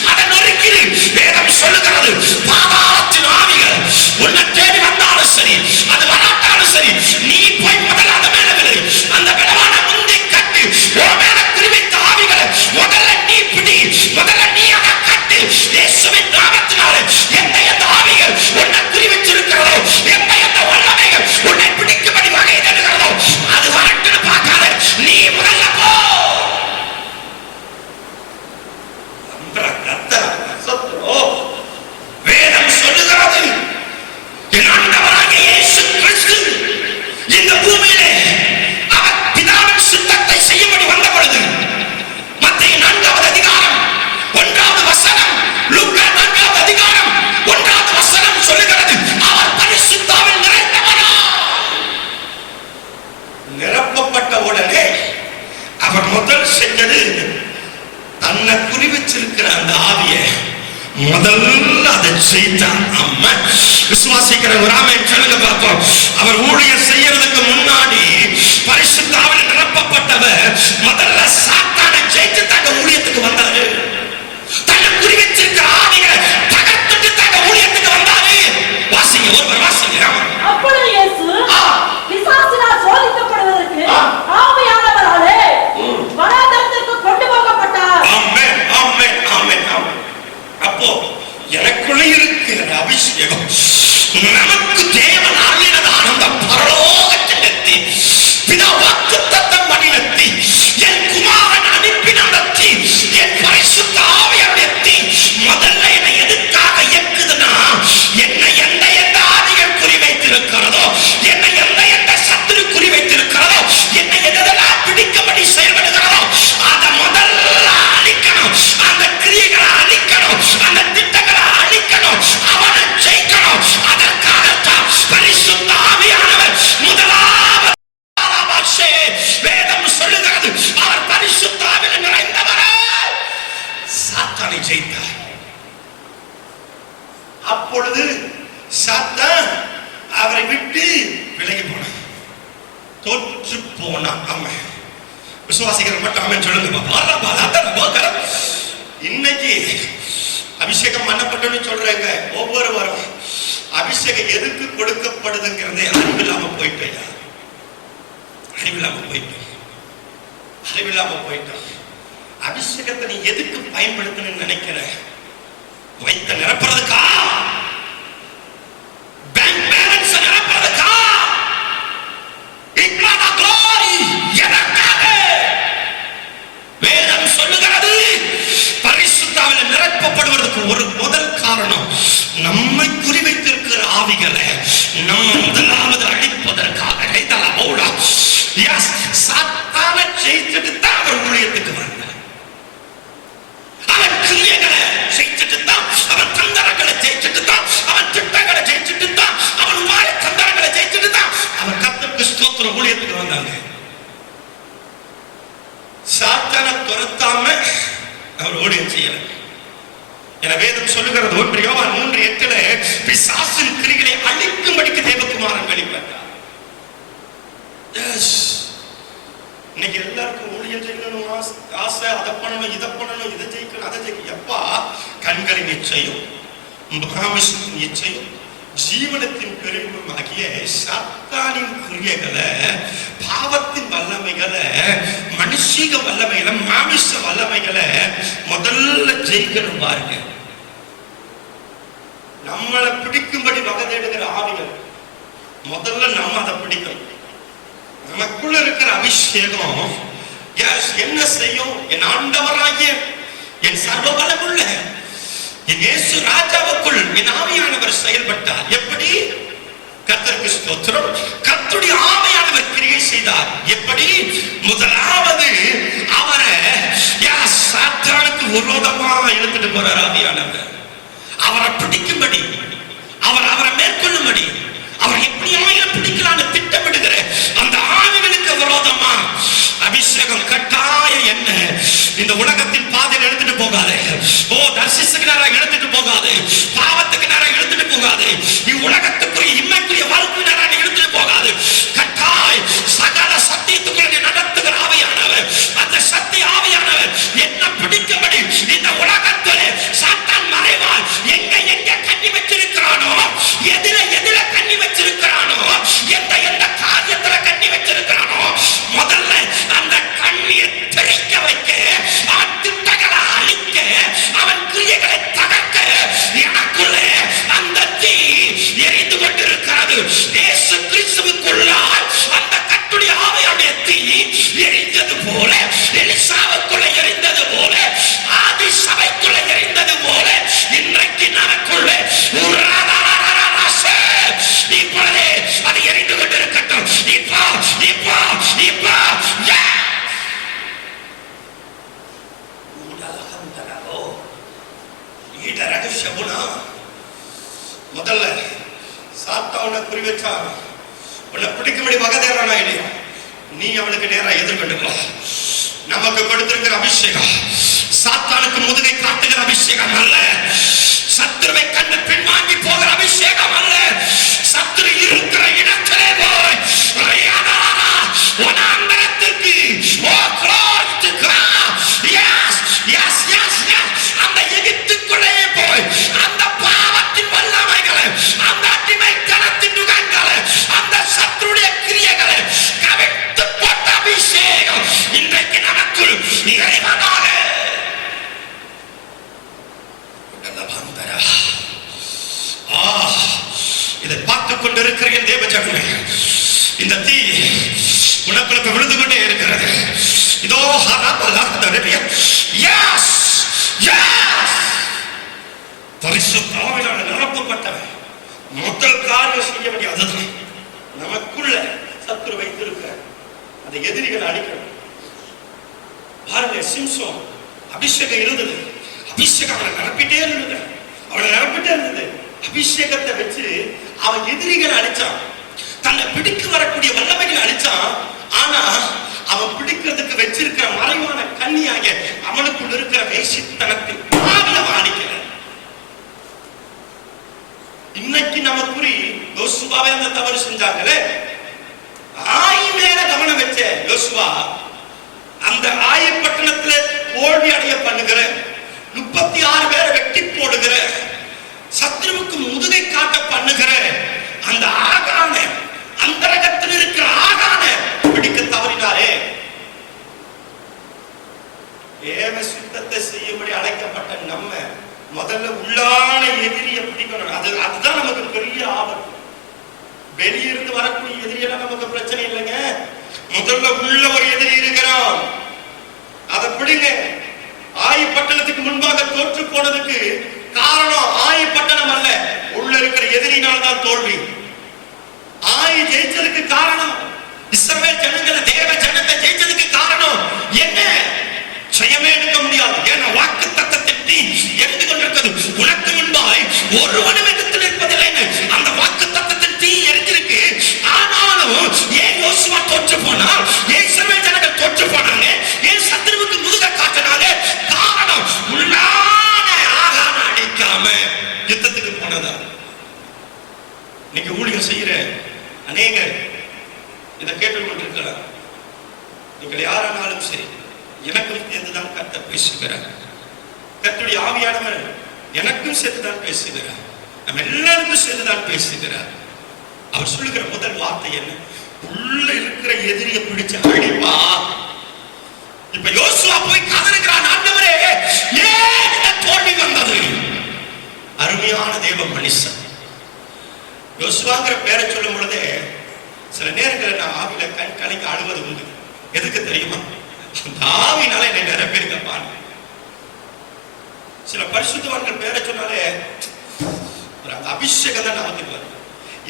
அதை நொறுக்கிடு. வேதம் சொல்லுகிறது பாதாளத்தின் ஆவிகள் உன்னை தேடி வந்தாலும் சரி, அது வராட்டாலும் சரி, நீ போய் முதல்ல அந்த மேல விடு. அந்த விடவான முந்தி கட்டு. உன் மேல குறிவித்த ஆவிகளை முதல்ல நீ பிடி, முதல்ல நீ அதை கட்டு. இயேசுவின் நாமத்தினாலே எந்த ஆவிகள் உன்னை குறிவிச்சிருக்கிறதோ, எந்த வல்லமைகள் உன்னை பிடிக்கும்படி வகை தேடுகிறதோ, அது வரட்டுன்னு பார்க்காத, நீ முதல்ல போ. வேதம் சொல்லுகிறது என் ஆண்டவராகிய இயேசு கிறிஸ்து இந்த பூமியிலே அவர் பிதாவின் சித்தத்தை செய்யும்படி வந்த பொழுது, மத்தேயு 4வது அதிகாரம் 1வது வசனம், லூக்கா 4வது அதிகாரம் 1வது வசனம் சொல்லுகிறது அவர் பரிசுத்தாவில் நிறைந்தவரா. நிரப்பப்பட்ட உடனே அவர் முதல் செஞ்சது தன்னை குறிவிச்சிருக்கிற அந்த ஆவியை முதல்ல அதை செய்தான். அம்மா விசுவாசிக்கிற ஒரு ஆமென் சொல்லுங்க பார்ப்போம். அவர் ஊழியர் செய்யறதுக்கு முன்னாடி பரிசுத்தாவில் நிரப்பப்பட்டவர் முதல்ல சாத்தானை ஜெயித்து தங்க ஊழியத்துக்கு வந்தாரு. தன்னை குறிவிச்சிருக்கிற ஆவிகளை தகர்த்துட்டு தங்க ஊழியத்துக்கு வந்தாரு. வாசிங்க, ஒருவர் வாசிங்க. அப்பொழுது இயேசு பிசாசினால் சோதிக்கப்படுவதற்கு ஆவியானவராலே வனாந்தரத்திற்கு கொண்டு போகப்பட்டார். ஆமென், ஆமென், ஆமென், ஆமென். அப்போ எனக்குள்ள இருக்கிற அபிஷேகம் நமக்கு தேவன் அருளினதான அந்த பரலோகத்தின் நெத்தி, பிதா வாக்குத்தத்தம் பண்ணினத்தி, என் குமாரன் அனுப்பின நெத்தி, என் பரிசுத்த ஆவியாருடைய நெத்தி முதல்ல என்னை எதுக்காக இயக்குதுன்னா, என்னை எந்த ஆவிகள் குறிவைத்திருக்கிறதோ, என்னை எந்த சத்துரு குறிவைத்திருக்கிறதோ, என்னை எதெல்லாம் பிடிக்கும்படி செயல்படுகிறதோ அதை முதல்ல அழிக்கணும். அந்த கிரியைகளை அழிக்கணும், அந்த திட்டங்களை அழிக்கணும், அவனை ஜெயிக்கணும். அதற்காகத்தான் பரிசுத்த ஆவியானவர் முதலாவது வேதம் சொல்லுகிறது அவர் பரிசுத்த ஆவியில் நிறைந்தவர். சாத்தானை ஜெயித்தார். அப்பொழுது சாத்தான் அவரை விட்டு விலகி போனான், தோற்று போனான். ஆமா, விசுவாசிக்கிற மட்டும் ஆமென் சொல்லுங்க. இன்னைக்கு அபிஷேகம் பண்ணப்பட்டன்னு சொல்றாங்க. ஒவ்வொருவரும் அபிஷேகம் எதுக்கு கொடுக்கப்படுதுங்கிறதே அறிவில்லாம போயிட்டேன். அறிவில்லாம போயிட்டோம். அபிஷேகத்தை நீ எதுக்கு பயன்படுத்தணும்னு நினைக்கிற? வைத்த நிரப்புறதுக்கா? Bank balance நிரப்புறதுக்கா? எதற்காக? வேதம் சொல்லுகிறது பரிசுத்தாவில நிரப்பப்படுவதற்கு ஒரு முதல் காரணம், நம்மை குறிவைத்திருக்கிற ஆவிகளை நம்ம முதலாவது அழிப்பதற்காக. சாத்தானை ஜெயிச்சுட்டு தான் அவர் ஊழியத்துக்கு வந்தார். அவன் கிரியைகளை ஜெயிச்சுட்டு தான், அவன் தந்திரங்களை ஜெயிச்சுட்டு தான், அவன் திட்டங்களை ஜெயிச்சுட்டு தான், அவன் உபாய தந்திரங்களை ஜெயிச்சுட்டு தான் அவன் கர்த்தருக்கு ஸ்தோத்திர ஊழியத்துக்கு வந்தாங்க. சாத்தானை துரத்தாம அவர் ஊழியம் செய்யல. என வேதம் சொல்லுகிறது 1 யோவான் 3:8 பிசாசின் கிரிகளை அழிக்கும்படிக்கு தேவகுமாரன் வெளிப்பட்டார். இன்னைக்கு எல்லாருக்கும் ஊழியம் செய்யணும் ஆசை, அதை பண்ணணும், இதை பண்ணணும், இதை ஜெயிக்கணும், அதை ஜெயிக்கணும். எப்பா கண்களின் இச்சையும் மாமிசத்தின் இச்சையும் ஜீவனத்தின் பெருமையும் ஆகிய சாத்தானின் கிரியைகளை, பாவத்தின் வல்லமைகளை, மனுஷீக வல்லமைகளை, மாமிச வல்லமைகளை முதல்ல ஜெயிக்கணும் பாருங்க. நம்மளை பிடிக்கும்படி வகை தேடுகிற ஆவிகள் முதல்ல நம்ம அதை பிடிக்கணும். நமக்குள்ள இருக்கிற அபிஷேகம் என்ன செய்யும்? என் ஆண்டவராகிய என் சர்வ பலமுள்ள என் இயேசு ராஜாவுக்குள் என் ஆவியானவர் செயல்பட்டார். எப்படி? கர்த்தருக்கு ஸ்தோத்திரம். கர்த்தருடைய ஆவியானவர் கிரியை செய்தார். எப்படி? முதலாவது அவரை சாத்தானுக்கு விரோதமா இழுத்துட்டு போறார் ஆவியானவர். அவரை பிடிக்கும்படி, அவரை மேற்கொள்ளும்படி, அவர் எப்படியாயிரம் பிடிக்கலான்னு திட்டமிடுகிற அந்த ஆவிகளுக்கு விரோதமா அபிஷேகம் கட்டாய என்ன இந்த உலகத்தின் பாதையில் எடுத்துட்டு போகாது. தர்சிசுக்கு நேரம் எடுத்துட்டு போகாது, பாவத்துக்கு நேரம் எடுத்துட்டு போகாது, இவ்வுலகத்துக்குரிய இம்மைக்குரிய வாழ்க்கை நேரம் எடுத்துட்டு போகாது. கட்டாய் சகல சத்தியத்துக்குள்ள நடத்துகிற ஆவியானவர், அந்த சத்திய ஆவியானவர் என்ன பிடிக்கும்படி இந்த உலகத்தில் சாத்தான் மறைவால் எங்க கண்ணி வச்சிருக்கிறானோ, எதில கண்ணி வச்சிருக்கிறானோ, எந்த காரியத்துல கண்ணி வச்சிருக்கிறானோ, முதல்ல அந்த கண்ணியை தெளிக்க வைக்க, அவன் திட்டங்களை அழிக்க, அவன் கிரியைகளை தகர்க்க எனக்குள்ள அந்த தீ எரிந்து கொண்டிருக்கிறது. இயேசு கிறிஸ்துவுக்குள்ளால் அந்த கர்த்தருடைய ஆவியானவர் தீ எரிந்தது போல, எலிசாவுக்குள்ள எரிந்தது போல, ஆதி சபைக்குள்ள எரிந்தது போல இன்றைக்கு நமக்குள்ள இப்பொழுதே அது எரிந்து கொண்டிருக்கட்டும். முதல்ல சாத்தானை குறி வச்சா உன்னை பிடிக்கும்படி வகதேறானா இல்லையா, நீ அவனுக்கு நேரா எதிர்கொண்டு. நமக்கு கொடுத்திருக்கிற அபிஷேகம் சாத்தானுக்கு முதுகை காட்டுகிற அபிஷேகம் அல்ல, சத்துருவை கண்டு பின்வாங்கி போகிற அபிஷேகம் அல்ல. சத்துரு இருக்கிற இடத்திலே போய் வனாந்தரத்திற்கு அந்த எகிப்துக்குள்ளே போய் அந்த பாவத்தின் வல்லமைகளை, அந்த அடிமைத்தனத்தின் நுகங்களை, அந்த சத்துருடைய கிரியைகளை கவிழ்த்து போட்ட அபிஷேகம் இன்றைக்கு நமக்குள் நிறைவாக. இதை பார்த்துக் கொண்டிருக்கிற என் தேவ ஜனமே, இந்த தீ உனக்குள்ள விழுந்து கொண்டே இருக்கிறது. இதோ பரிசுத்த ஆவியானவரால் நிரப்பப்பட்டவன் முதல் காரியம் செய்ய வேண்டிய அதுதான். நமக்குள்ள சத்துரு வைத்திருக்கிற அந்த எதிரிகளை அழிக்கணும். பாருங்க, சிம்சோன் அபிஷேகம் இருந்தது, அபிஷேகம் அவனை நிரப்பிட்டே இருந்தது. அபிஷேகத்தை வச்சு அவன் எதிரிகளை அழிச்சான், தன்னை பிடிக்க வரக்கூடிய வல்லமைகளை அழிச்சான். ஆனா அவன் பிடிக்கிறதுக்கு வச்சிருக்கிற மறைவான கன்னியாக அவனுக்குள் இருக்கிற வேசித்தனத்தின் அவன் அழிக்கல. இன்னைக்கு நமக்குறி யோசுவாவே அந்த தவறு செஞ்சாங்களே, ஆயி மேல கவனம் வச்ச யோசுவா அந்த ஆயப்பட்டணத்துல தோல்வி அடைய பண்ணுகிற, 36 பேரை வெட்டி போடுகிற, சத்ருவுக்கு முதுகை காட்ட பண்ணுகிற அந்த ஆகான, அந்தரகத்தில் இருக்கிற ஆகான பிடிக்கத்தான் முதல்ல உள்ள ஒரு எதிரி இருக்கிறான். அதை பிடிங்க. ஆயி பட்டணத்துக்கு முன்பாக தோற்று போனதுக்கு காரணம் ஆயி பட்டணம் அல்ல, உள்ள இருக்கிற எதிரினால் தான் தோல்வி. ஆயி ஜெயிச்சதுக்கு காரணம், இஸ்ரவேல் ஜனங்களை, தேவ ஜனத்தை ஜெயிச்சதுக்கு காரணம் என்ன? ஜெயமே எடுக்க முடியாது. ஏன்னா வாக்கு தத்தத்தின் தீ எரிந்து கொண்டிருக்கிறது. உனக்கு முன்பாய் ஒருவனும் எதிர்த்து நிற்பதில்லை. அந்த வாக்கு தத்தத்தின் தீ எரிஞ்சிருக்கு. ஆனாலும் ஏன் யோசுவா தோற்று போனார்? ஏன் இஸ்ரவேல் ஜனங்கள் தோற்று போனாங்க? ஏன் சத்துருவுக்கு முதுக காட்டினாங்க? காரணம் உள்ளான ஆகான அடிக்காம யுத்தத்துக்கு போனதா. இன்னைக்கு ஊழியம் செய்யற அநேக இதை கேட்டுக்கொண்டிருக்கிறார். நீங்கள் யாரானாலும் சரி, எனக்கும் சேர்ந்துதான் கர்த்தர் பேசுகிறார். கர்த்தருடைய ஆவியானவர் எனக்கும் சேர்ந்துதான் பேசுகிறார். நம்ம எல்லாருக்கும் சேர்ந்துதான் பேசுகிறார். அவர் சொல்லுகிற முதல் வார்த்தை என்ன? உள்ள இருக்கிற எதிரியை பிடிச்ச அடிப்பா. இப்ப யோசுவா போய் கதறுகிறான், ஆண்டவரே ஏன் இந்த தோல்வி வந்தது? அருமையான தேவ மனுஷன். யோசுவாங்கிற பேரை சொல்லும் பொழுதே சில நேரங்களில் நான் ஆவியில கணிக்க அழுவது உண்டு. எதுக்கு தெரியுமா? அந்த ஆவினால என்னை நிறைய பேர் கேட்பாங்க. சில பரிசுத்தவான்கள் பேரை சொன்னாலே அந்த அபிஷேகம் தான் நமக்கு வரும்.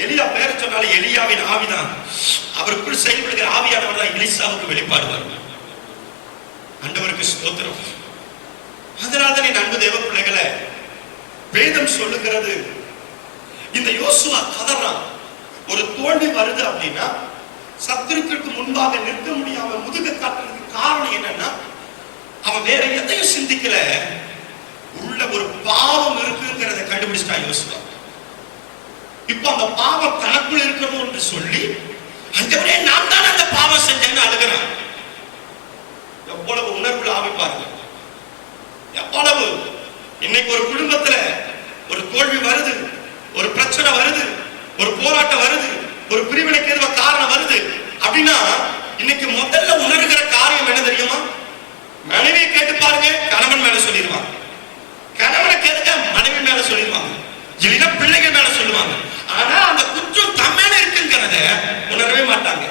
எலியா பேரை சொன்னாலே எலியாவின் ஆவிதான், அவருக்குள் செயல்படுகிற ஆவியானவர் தான் எலிசாவுக்கு வெளிப்பாடு வரும். ஆண்டவருக்கு ஸ்தோத்திரம். அதனால்தான் என் அன்பு தேவ பிள்ளைகளை, வேதம் சொல்லுகிறது, இந்த யோசுவா கதறான். ஒரு தோல்வி வருது அப்படின்னா சத்துருக்களுக்கு முன்பாக நிற்க முடியாம முதுக காட்டுறதுக்கு காரணம் என்னன்னா, அவன் வேற எதையும் சிந்திக்கல, உள்ள ஒரு பாவம் இருக்குங்கிறத கண்டுபிடிச்சிட்டான் யோசுவா. இப்ப அந்த பாவம் தனக்குள் இருக்கணும் என்று சொல்லி, அந்தவரே நான் தான் அந்த பாவம் செஞ்சேன்னு அழுகிறான். எவ்வளவு உணர்வுல ஆவிப்பாருங்க. எவ்வளவு இன்னைக்கு ஒரு குடும்பத்துல ஒரு தோல்வி வருது, ஒரு பிரச்சனை வருது, ஒரு போராட்டம் வருது, ஒரு பிரிவினைக்கு எதுவா காரணம் வருது அப்படின்னா, இன்னைக்கு முதல்ல உணர்கிற காரியம் என்ன தெரியுமா? மனைவியை கேட்டு பாருங்க, கணவன் மேல சொல்லிடுவாங்க. கணவனை கேட்டுக்க மனைவி மேல சொல்லிடுவாங்க, இல்லைன்னா பிள்ளைகள் மேல சொல்லுவாங்க. ஆனா அந்த குற்றம் தம்மேல இருக்குங்கிறத உணரவே மாட்டாங்க.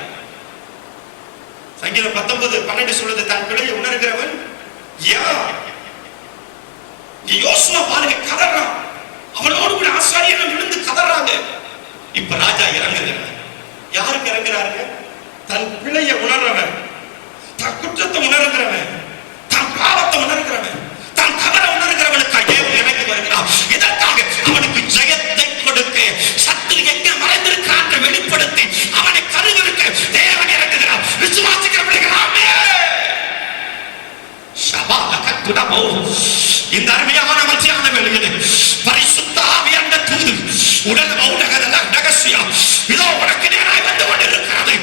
சங்கீதம் 19:12 சொல்லுது, தன் பிள்ளையை உணர்கிறவன் யார்? யோசுவா பாருங்க, கதறான். அவனோடு கூட ஆசாரியர்கள் விழுந்து கதறாங்க. இப்ப ராஜா இறங்குகிறார். யாருக்கு இறங்குறாருங்க? தன் பிள்ளையை உணர்றவன், தன் குற்றத்தை உணர்கிறவன், தன் பாவத்தை உணர்கிறவன், தன் தவறை உணர்கிறவனுக்கு தேவன் இறங்கி வருகிறார். இதற்காக அவனுக்கு ஜெயத்தை கொடுக்க, சத்துரு எங்க மறைந்திருக்கிறான் என்று வெளிப்படுத்தி அவனை கருவிருக்க தேவன் இறங்குகிறார். விசுவாசிக்கிறவர்கள் இந்த அருமையான மத்தியான வேளையிலே பரிசுத்த ஆவியான தூது உடல் மௌனகதெல்லாம் ரகசியா இதோ உனக்கு நேராய் வந்து கொண்டிருக்கிறது.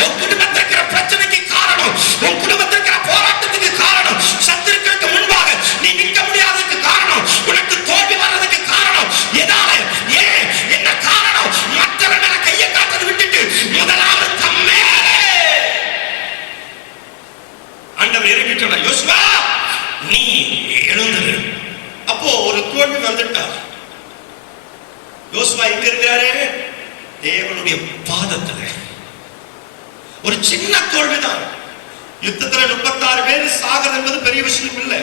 உன் குடும்பத்தில் இருக்கிற பிரச்சனைக்கு காரணம், உன் குடும்பத்தில் இருக்கிற போராட்டத்துக்கு காரணம், சத்துருக்களுக்கு முன்பாக நீ நிற்க முடியாததுக்கு காரணம், உனக்கு தோல்வி வர்றதுக்கு காரணம் எதால, ஏன், என்ன காரணம்? மற்றவன் மேல கையை காட்டது விட்டுட்டு முதலாவது தம்மே ஆண்டவர் இறங்கி சொன்ன, யோசுவா நீ எழுந்துரு. அப்போ ஒரு தோல்வி வந்துட்டார். யோசுவா எங்க இருக்கிறாரு? தேவனுடைய பாதத்துல. ஒரு சின்ன தோல்விதான். யுத்தத்துல 36 பேர் சாகிறது என்பது பெரிய விஷயம் இல்லை.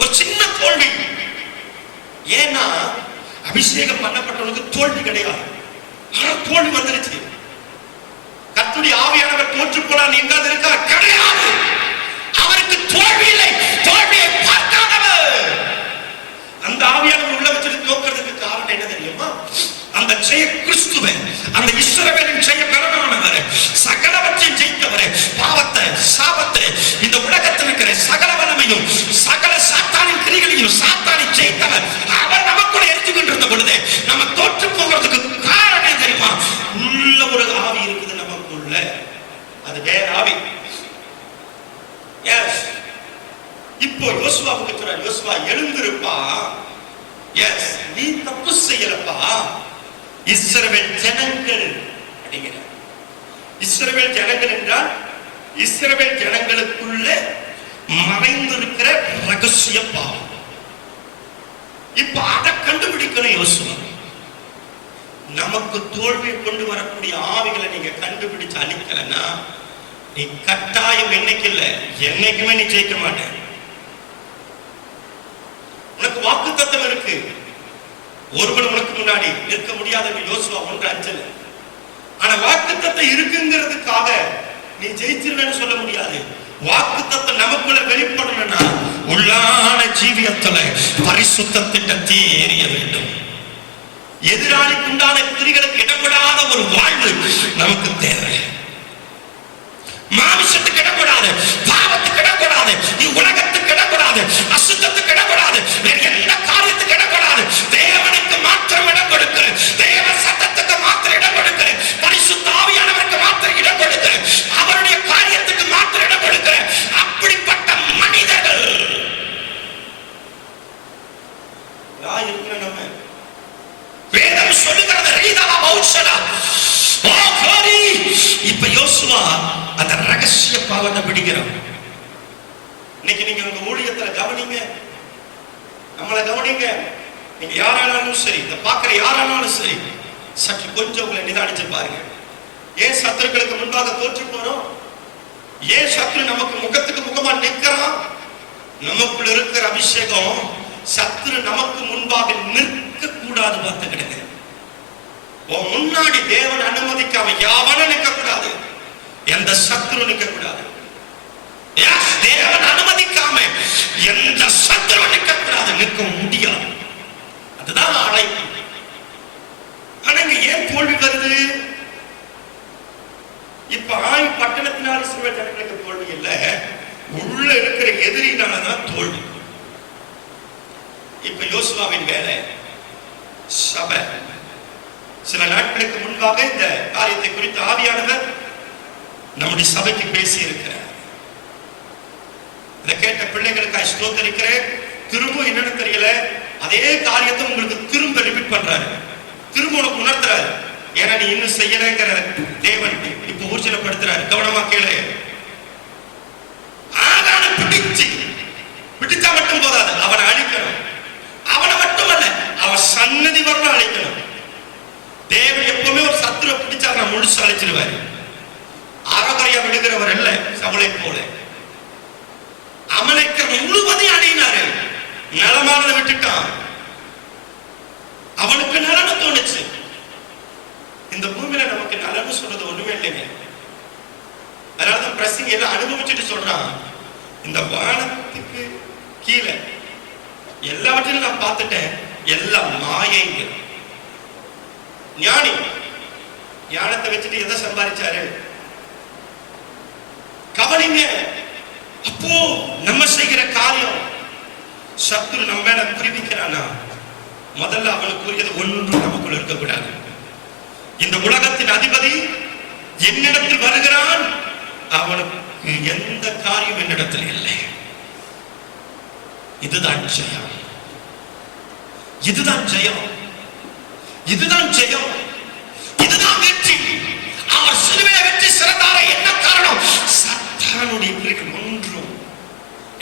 ஒரு சின்ன தோல்வி. ஏன்னா அபிஷேகம் பண்ணப்பட்டவனுக்கு தோல்வி கிடையாது. ஆனா தோல்வி வந்துருச்சு. கர்த்தருடைய ஆவியானவர் தோற்று போனார் எங்காவது இருக்கா? கிடையாது. அவருக்கு தோல்வி இல்லை, தோல்வியை பார்க்காதவர். அந்த ஆவியானவர் உள்ள வச்சிருந்து தோக்கிறதுக்கு காரணம் என்ன தெரியுமா? அந்த ஜெய கிறிஸ்துவை, அந்த இஸ்ரவேலின் ஜெய பெறமானவர், சகலவற்றையும் ஜெயித்தவர், பாவத்தை, சாபத்தை, இந்த உலகத்தில் இருக்கிற சகல வல்லமையும் சகல சாத்தானின் கிரிகளையும் சாத்தானை ஜெயித்தவர். அவர் நமக்குள்ள எரிஞ்சு கொண்டிருந்த பொழுது நம்ம தோற்று போகிறதுக்கு காரணம் தெரியுமா? உள்ள ஒரு ஆவி இருக்குது நமக்குள்ள. அது வேற ஆவி. எஸ். இப்போ யோசுவாவுக்கு சொல்றார், யோசுவா எழுந்திருப்பா. எஸ், நீ தப்பு செய்யலப்பா. இஸ்ரவேல் ஜனங்கள் அப்படிங்கிறார். இஸ்ரவேல் ஜனங்கள் என்றால் இஸ்ரவேல் ஜனங்களுக்குள்ள மறைந்திருக்கிற ரகசிய பாவம். இப்ப அதை கண்டுபிடிக்கணும் யோசுவா. நமக்கு தோல்வியை கொண்டு வரக்கூடிய ஆவிகளை நீங்க கண்டுபிடிச்சு அழிக்கலன்னா நீ கட்டாயம் என்னைக்கு இல்ல என்னைக்குமே நீ ஜெயிக்க மாட்டேன். உனக்கு வாக்குத்தத்தம் இருக்கு. ஒருவன் உனக்கு முன்னாடி நிற்க முடியாத யோசுவா 1:5. ஆனா வாக்குத்தத்தம் இருக்குங்கிறதுக்காக நீ ஜெயிச்சிருவேன்னு சொல்ல முடியாது. வாக்குத்தத்தம் நமக்குள்ள வெளிப்படணும்னா உள்ளான ஜீவியத்துல பரிசுத்தத்திட்ட தீ எரிய வேண்டும். எதிராளிக்கு உண்டான கிரிகளுக்கு இடப்படாத ஒரு வாழ்வு நமக்கு தேவை. மாமிசத்துக்கு இடப்படாது, பாவத்துக்கு இடப்படாது, உலகத்துக்கு இடப்படாது, அசுத்தத்துக்கு இடப்படாது, எந்த காரியத்துக்கு இடப்படாது. தேவனுக்கு மாத்திரம் இடம் கொடுக்கிற, தேவ சத்தத்துக்கு மாத்திரம் இடம் கொடுக்கிற, பரிசுத்த ஆவியானவருக்கு மாத்திரம் இடம் கொடுக்கிற, அவருடைய காரியத்துக்கு மாத்திரம் இடம் கொடுக்கிற அப்படிப்பட்ட மனிதர்கள் இருக்கிற நம்ம வேதம் சொல்லுகிறது. ரீதலா பௌஷலா ஓ glory. இப்ப யோசுவா அந்த ரகசிய பாவத்தை பிடிக்கிறான். இன்னைக்கு நீங்க உங்க ஊழியத்துல கவனிங்க, நம்மளை கவனிங்க. நீங்க யாரானாலும் சரி, இத பாக்குற யாரானாலும் சரி, சற்று கொஞ்சம் உங்களை நிதானிச்சு பாருங்க. ஏன் சத்துருக்களுக்கு முன்பாக தோற்று போறோம்? ஏன் சத்துரு நமக்கு முகத்துக்கு முகமா நிற்கிறான்? நமக்குள்ள இருக்கிற அபிஷேகம் சத்துரு நமக்கு முன்பாக நிற்க கூடாது. பார்த்துக்கிடுங்க, முன்னாடி தேவன் அனுமதிக்காம யாவனும் நிற்க கூடாது, எந்த சத்துரு நிற்க கூடாது. தேவன் அனுமதிக்காம எந்த சத்துரு நிற்க கூடாது, நிற்க முடியாது. அதுதான் அழைப்பு. ஆனா ஏன் தோல்வி வருது? இப்ப பட்டணத்தினால சில ஜனங்களுக்கு தோல்வி இல்ல, உள்ள இருக்கிற எதிரினாலதான் தோல்வி. இப்ப யோசுவாவின் வேலை சபை. சில நாட்களுக்கு முன்பாக இந்த காரியத்தை குறித்து ஆவியானவர் நம்முடைய சபைக்கு பேசி இருக்கிறார். இதை கேட்ட பிள்ளைகளுக்காக ஸ்தோத்திரிக்கிறேன். திரும்ப என்னன்னு தெரியல, அதே காரியத்தை உங்களுக்கு திரும்ப ரிப்பீட் பண்றாரு, திரும்ப உனக்கு உணர்த்துறாரு. ஏன்னா நீ இன்னும் செய்யலைங்கிற தேவன் இப்ப ஊர்ஜனப்படுத்துறாரு. கவனமா கேளு. ஆகான பிடிச்சா மட்டும் போதாது, அவனை அழிக்கணும். அவனை மட்டுமல்ல, அவன் சன்னதி வரலாம் அழிக்கணும். தேவன் எப்பவுமே ஒரு சத்துருவை பிடிச்சா நான் முழுசு அழிச்சிருவாரு. ஆரோக்கியா விடுகிறவர் அல்ல சவுளை போல. அமலேக்கு முழுவதையும் அழியினாரு. நலமானதை விட்டுட்டான். அவனுக்கு நலன்னு தோணுச்சு. இந்த பூமியில நமக்கு நலன்னு சொல்றது ஒண்ணுமே இல்லைங்க. அதனாலதான் பிரசிங் எல்லாம் அனுபவிச்சுட்டு சொல்றான், இந்த வானத்துக்கு கீழே எல்லாவற்றையும் நான் பார்த்துட்டேன், எல்லாம் மாயைங்க. ஞானி ஞானத்தை வச்சுட்டு எதை சம்பாதிச்சாரு? கவனிங்க. அப்போ நம்ம செய்கிற காரியம் சத்துரு நம்ம மேல குறிவிக்கிறானா, முதல்ல அவனுக்கு கூறியது ஒன்றும் நமக்குள்ள இருக்கக்கூடாது. இந்த உலகத்தின் அதிபதி என்னிடத்தில் வருகிறான், அவனுக்கு எந்த காரியம் என்னிடத்தில் இல்லை. இதுதான் ஜெயம், இதுதான் ஜெயம், இதுதான் ஜெயம், இதுதான் வெற்றி. அவர் சிலுவையில வெற்றி சிறந்தார. என்ன காரணம்? சத்தானுடைய பிள்ளைகள் ஒன்றும்.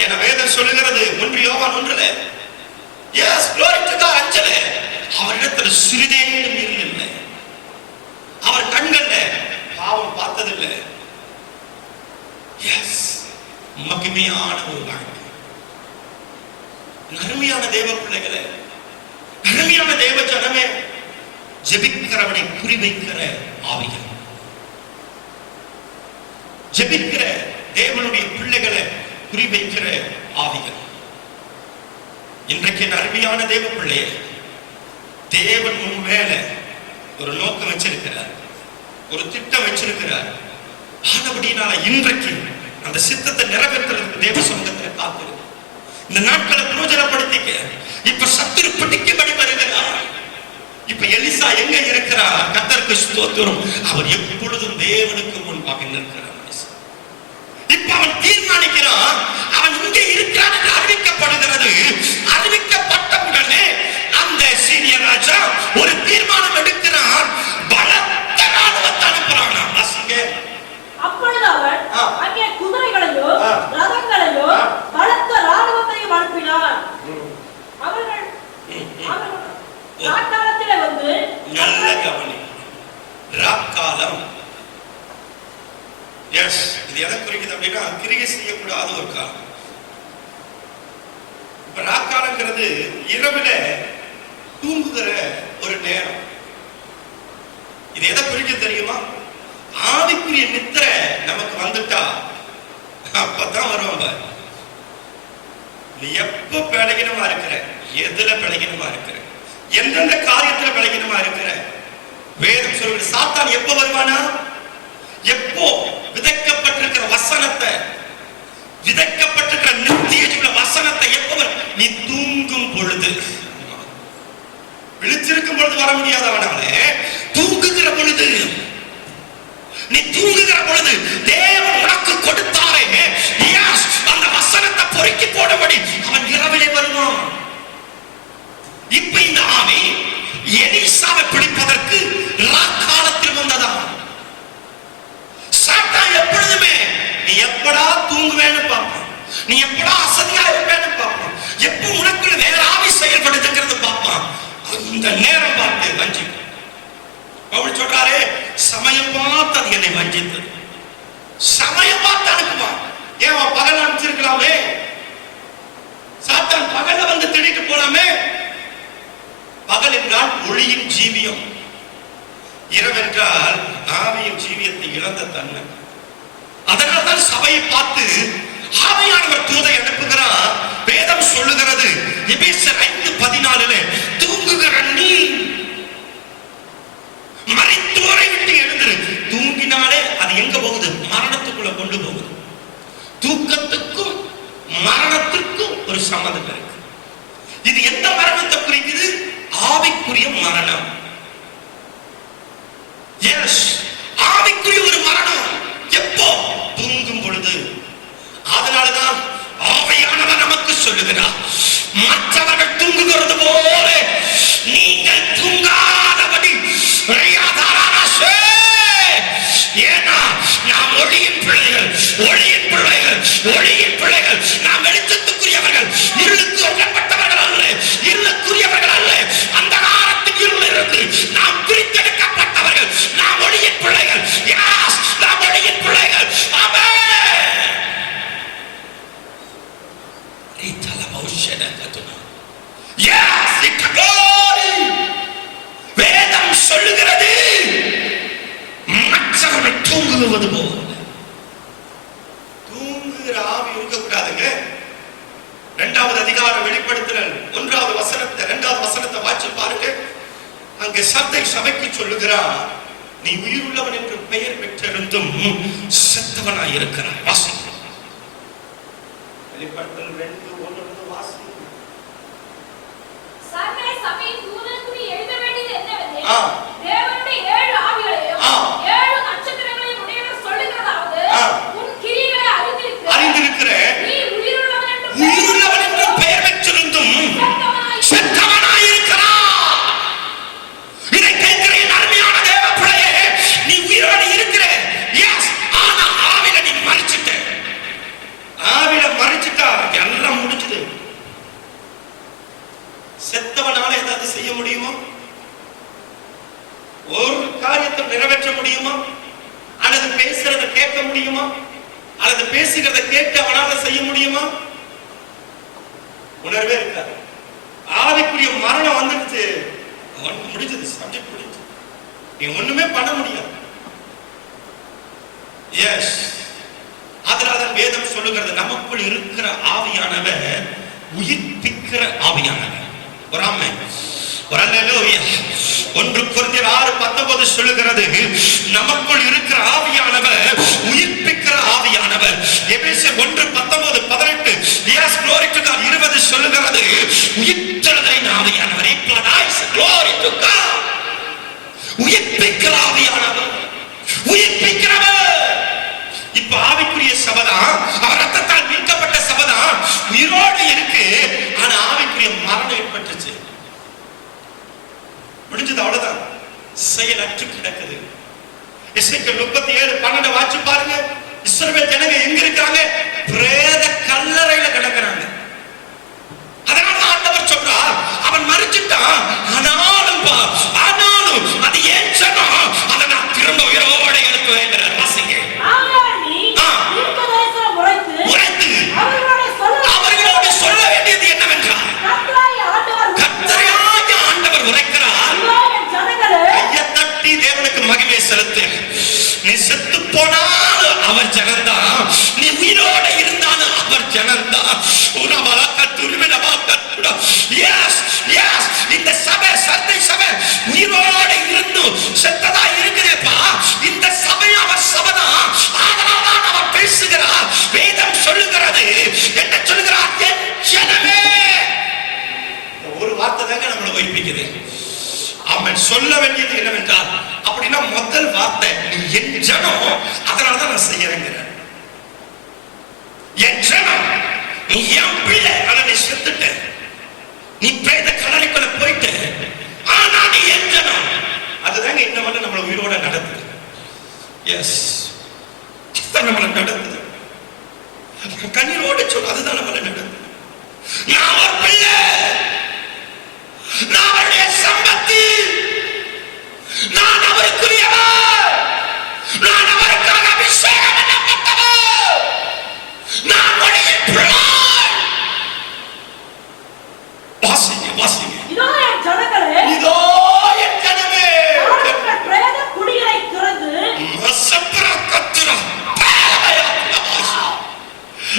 என வேதம் சொல்லுகிறது 1 யோவான் 1 எஸ் glory to God. அஞ்சலே அவரிடத்தில் சிறிதேனும் இல்லை. அவர் கண்கள்ல பாவம் பார்த்ததில்லை. எஸ் மகிமையான ஒரு வாழ்க்கை. அருமையான தேவ பிள்ளைகளே, அருமையான தேவ ஜனமே, ஜெபிக்கிறவனை குறிவைக்கிற ஆவிகள், ஜெபிக்கிற தேவனுடைய பிள்ளைகளை குறிவைக்கிற ஆவிகள். இன்றைக்கு அருமையான தேவ பிள்ளையே, தேவன் உன் மேல ஒரு நோக்கம் வச்சிருக்கிறார், ஒரு திட்டம் வச்சிருக்கிறார். ஆனபடினால இன்றைக்கு அந்த சித்தத்தை நிறைவேற்றுறதுக்கு தேவ சமூகத்தில் காத்திருக்கு. இந்த நாட்களை பிரயோஜனப்படுத்திக்க. இப்ப சத்துரு பிடிக்கும்படி வருகிறார். இப்ப எலிசா எங்க இருக்கிறார்? கர்த்தருக்கு ஸ்தோத்திரம். அவர் எப்பொழுதும் தேவனுக்கு முன்பாக நிற்கிறார். இப்ப அவன் தீர்மானிக்கிறான், அவன் இங்கே இருக்கிறான் என்று அறிவிக்கப்படுகிறது. அறிவிக்கப்பட்ட உடனே அந்த சீனியர் ராஜா ஒரு தீர்மானம் எடுக்கிறான். பலத்த ராணுவத்தை அனுப்புறான். அப்பொழுது அவன் அங்கே குதிரைகளையோ ரதங்களையோ பலத்த ராணுவத்தையும் அனுப்பினான். அவர்கள் நாட்டாளத்திலே வந்து நல்ல கவனம். காலம். எஸ், இது எதை குறிக்குது அப்படின்னா கிரியை செய்யக்கூடாத ஒரு காலம். இப்ப ராக்காலங்கிறது இரவுல தூங்குகிற ஒரு நேரம். இது எதை குறிக்க தெரியுமா? ஆவிக்குரிய நித்திரை நமக்கு வந்துட்டா அப்பதான் வருவாங்க. நீ எப்ப பலகீனமா இருக்கிற, எதுல பலகீனமா இருக்கிற, எந்தெந்த காரியத்துல பலகீனமா இருக்கிற, வேதம் சொல்லுங்க. சாத்தான் எப்ப வருவானா? எப்போ விதைக்கப்பட்டிருக்கிற வசனத்தை, விதைக்கப்பட்டிருக்கிற நித்திய வசனத்தை எப்ப நீ தூங்கும் பொழுது, விழிச்சிருக்கும் பொழுது வர முடியாதவனாலே தூங்குகிற பொழுது, நீ தூங்குகிற பொழுது தேவன் உனக்கு கொடுத்தாரே அந்த வசனத்தை பொறுக்கி போடும்படி அவன் இரவிலே வருவான். இப்ப இந்த ஆவி எலிசாவை பிடிப்பதற்கு ராக்காலத்தில் வந்ததா? சாத்தான் எப்பொழுதுமே நீ எப்படா தூங்குவேன்னு பார்ப்பான், நீ எப்படா அசதியா இருப்பேன்னு பார்ப்பான், எப்ப உனக்குள்ள வேற ஆவி செயல்படுத்துகிறது பார்ப்பான். அந்த நேரம் பார்த்து வஞ்சிக்கும். பவுல் சொல்றாரு, சமயம் பார்த்து அது என்னை வஞ்சித்தது. சமயம் பார்த்து அனுப்புவான். ஏன் பகல் அனுப்பிச்சிருக்கலாமே, சாத்தான் பகல்ல வந்து திடீட்டு போலாமே. பகல் என்றால் ஒளியின் ஜீவியம், இரவென்றால் ஆவியின் ஜீவியத்தை இழந்த தன்மை. அதனால்தான் சபையை பார்த்து ஆவியானவர் தூதை அனுப்புகிறார். வேதம் சொல்லுகிறது எபேசியர் 5:14 தூங்குகிற நீ மரித்தோரை விட்டு எழுந்திரு. தூங்கினாலே அது எங்க போகுது? மரணத்துக்குள்ள கொண்டு போகுது. தூக்கத்துக்கும் மரணத்திற்கும் ஒரு சம்மதம் இருக்கு. இது எந்த மரணத்தை குறிக்குது? ஆவிக்குரிய மரணம். எஸ், ஆவிக்குரிய ஒரு மரணம். எப்போ? தூங்கும் பொழுது. அதனாலதான் ஆவியானவர் நமக்கு சொல்லுகிறார், மற்றவர்கள் தூங்குகிறது போல நீங்கள் தூங்காதபடி. ஏன்னா நாம் ஒளியின் பிள்ளைகள், ஒளியின் பிள்ளைகள், ஒளியின் பிள்ளைகள். நாம் வெளிச்சத்துக்குரியவர்கள், இருளுக்கு ஒட்டப்பட்டவர்கள் அல்ல, இருளுக்குரியவர்கள் அல்ல. அந்த காலத்தில் இருள் இருந்து நாம் பிரித்தெடுக்கப்பட்டவர்கள். நாம் ஒளியின் பிள்ளைகள். நாம் ஒளியின் பிள்ளைகள். வேதம் சொல்லுகிறது மற்றவர்கள் தூங்குவது போல. தூங்குகிற ஆவி இருக்கக்கூடாதுங்க. 2வது அதிகாரம் வெளிப்படுத்தல் 1வது வசனத்தை 2வது வசனத்தை வாசி பாருங்க. அங்கே சபைக்கு சொல்லுகிறார், நீ உயிருள்ளவன் என்று பெயர் பெற்றிருந்தும் செத்தவனாய் இருக்கிறாய். வாசி. வெளிப்படுத்தல் 2:1 வாசி. சர்வே சபையின் தூதனுக்கு எழுத வேண்டியது என்னவெனில், தேவனுடைய 7 ஆவிகளையும் 7 நட்சத்திரங்களையும் உடையவர் சொல்லுகிறதாவது, உன் கிரியைகளை அறிந்திருக்கிறேன். நீ உயிருள்ளவன் என்று பெயர் பெற்றிருந்தும் செத்தவனாய் இருக்கிறாய். இதை கேட்கிற என் அருமையான தேவ பிள்ளையே, நீ உயிரோடு இருக்கிற. எஸ், ஆனா ஆவில நீ மரிச்சிட்ட. ஆவில மரிச்சிட்டா எல்லாம் முடிஞ்சது. செத்தவனால ஏதாவது செய்ய முடியுமா? ஒரு காரியத்தை நிறைவேற்ற முடியுமா? அல்லது பேசுறத கேட்க முடியுமா? அல்லது பேசுகிறத கேட்டு அவனால செய்ய முடியுமா? உணர்வே இருக்காது. ஆவிக்குரிய மரணம் வந்துடுச்சு, அவனுக்கு முடிஞ்சது, சப்ஜெக்ட் முடிஞ்சது. நீ ஒண்ணுமே பண்ண முடியாது. எஸ், அதனால வேதம் சொல்லுகிறது, நமக்குள் இருக்கிற ஆவியானவர் உயிர்ப்பிக்கிற ஆவியானவர். ஒரு ஆமென், ஒரு அல்லேலூயா. 1 கொரிந்தியர் 6:19 சொல்லுகிறது, நமக்குள் இருக்கிற ஆவியானவர் உயிர்ப்பிக்கிற ஆவியானவர். எபேசியர் 1:19-18 yes glory to God 20 சொல்லுகிறது, உயிர்த்தெழுதலின் ஆவியானவர். glory to God. உயிர்ப்பிக்கிற ஆவியானவர், உயிர்ப்பிக்கிறவர். இப்ப ஆவிக்குரிய சபைதான், அவர் ரத்தத்தால் மீட்கப்பட்ட சபைதான் உயிரோடு இருக்கு. ஆனா ஆவிக்குரிய மரணம் ஏற்பட்டுச்சு, முடிஞ்சது, அவ்வளவுதான். செயலற்று கிடக்குது. எசேக்கியேல் 37:12 வாசி பாருங்க. இஸ்ரவேல் ஜனங்க எங்க இருக்காங்க? பிரேத கல்லறையில கிடக்குறாங்க. அதனால ஆண்டவர் சொல்றார், அவன் மரிச்சிட்டான், ஆனாலும் அது ஏன் சொன்னா அதை நான் திரும்ப உயிரோட எழுப்புவேங்கிறார். வாசிங்க. அவர்களோடு சொல்ல வேண்டியது என்னவென்றால், கர்த்தராகிய ஆண்டவர் உரைக்கிறார். கையை தட்டி தேவனுக்கு மகிமை செலுத்து. நீ செத்து போனாலும் அவர் ஜனந்தான், நீ உயிரோட இருந்தாலும் அவர் ஜனந்தான். இந்த சபை சந்தை சபை உயிரோட இருந்தும் செத்ததா இருக்குதேப்பா. இந்த சபை அவர் சபைதான். அதனால்தான் அவர் பேசுகிறார். வேதம் சொல்லுகிறது, என்ன சொல்லுகிறார்? என் ஜனமே. ஒரு வார்த்தை தாங்க நம்மளை வைப்பிக்குது. அவன் சொல்ல வேண்டியது என்னவென்றால், அப்படின்னா முதல் வார்த்தை நீ என் ஜனம், அதனாலதான் நான் செய்யறேங்கிற. என் ஜனம், நீ என் பிள்ளை, ஆனா நீ செத்துட்ட. நீ பிரேத கடலைக்குள்ள போயிட்ட, ஆனா நீ என் ஜனம். அதுதாங்க இந்த மாதிரி நம்மளை உயிரோட நடத்துது. எஸ், நம்மளை நடத்துது. கண்ணீரோட சொல்ல, அதுதான் நம்மளை நடத்துது. நான் ஒரு பிள்ளை, நான் அவருடைய சம்பத்து, நான் அவருக்குரியவர், நான் அவருக்காக அபிஷேகம் பண்ணப்பட்டவர், நான் ஒளியின் பிள்ளை. வாசிங்க, வாசிங்க. இதோ என் ஜனங்களே, இதோ என் ஜனமே, பிரேத குடிகளை திறந்து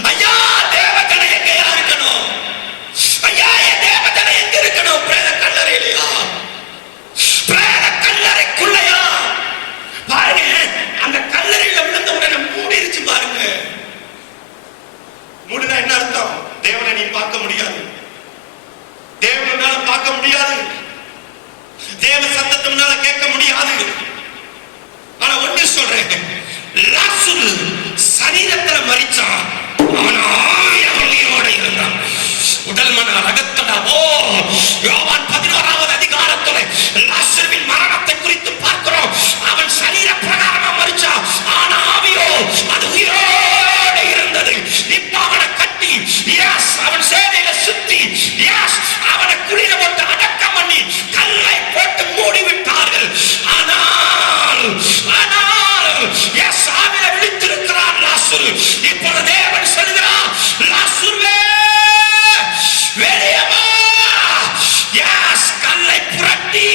ஐயா தேவதனை எங்க இருக்கணும்? ஐயா என் தேவதனை எங்க இருக்கணும்? பிரேத கல்லறையிலையா? பிரேத கல்லறைக்குள்ளையா? பாருங்க, அந்த கல்லறையில விழுந்த உடனே மூடிருச்சு பாருங்க. மூடினா என்ன அர்த்தம்? தேவனை நீ பார்க்க முடியாது, தேவனால பார்க்க முடியாது, தேவ சத்தத்தை முன்னால கேட்க முடியாது. ஆனா ஒண்ணு சொல்றேன், லாசரு சரீரத்துல மரிச்சான், ஆனா உயிரோட இருந்தான். உடல் மன ரகத்தடாவோ. யோவான் 11வது அதிகாரத்துல லாசருவின் மரணத்தை குறித்து பார்க்கிறோம். அவன் சரீர பிரகாரமா மரிச்சான், ஆனா ஆவியோ அது உயிரோட இருந்தது. இப்ப அவனை கட்டி, எஸ், அவன் சேனையில சுத்தி, எஸ், அவனை குளிர போட்டு அடக்கம் பண்ணி கல்லை போட்டு மூடி விட்டார்கள். ஆனால் எஸ், ஆவில விழித்திருக்கிறான் லாசரு. இப்பொழுது தேவன் சொல்கிறார், லாசருவே வெளியே வா. எஸ், கல்லை புரட்டி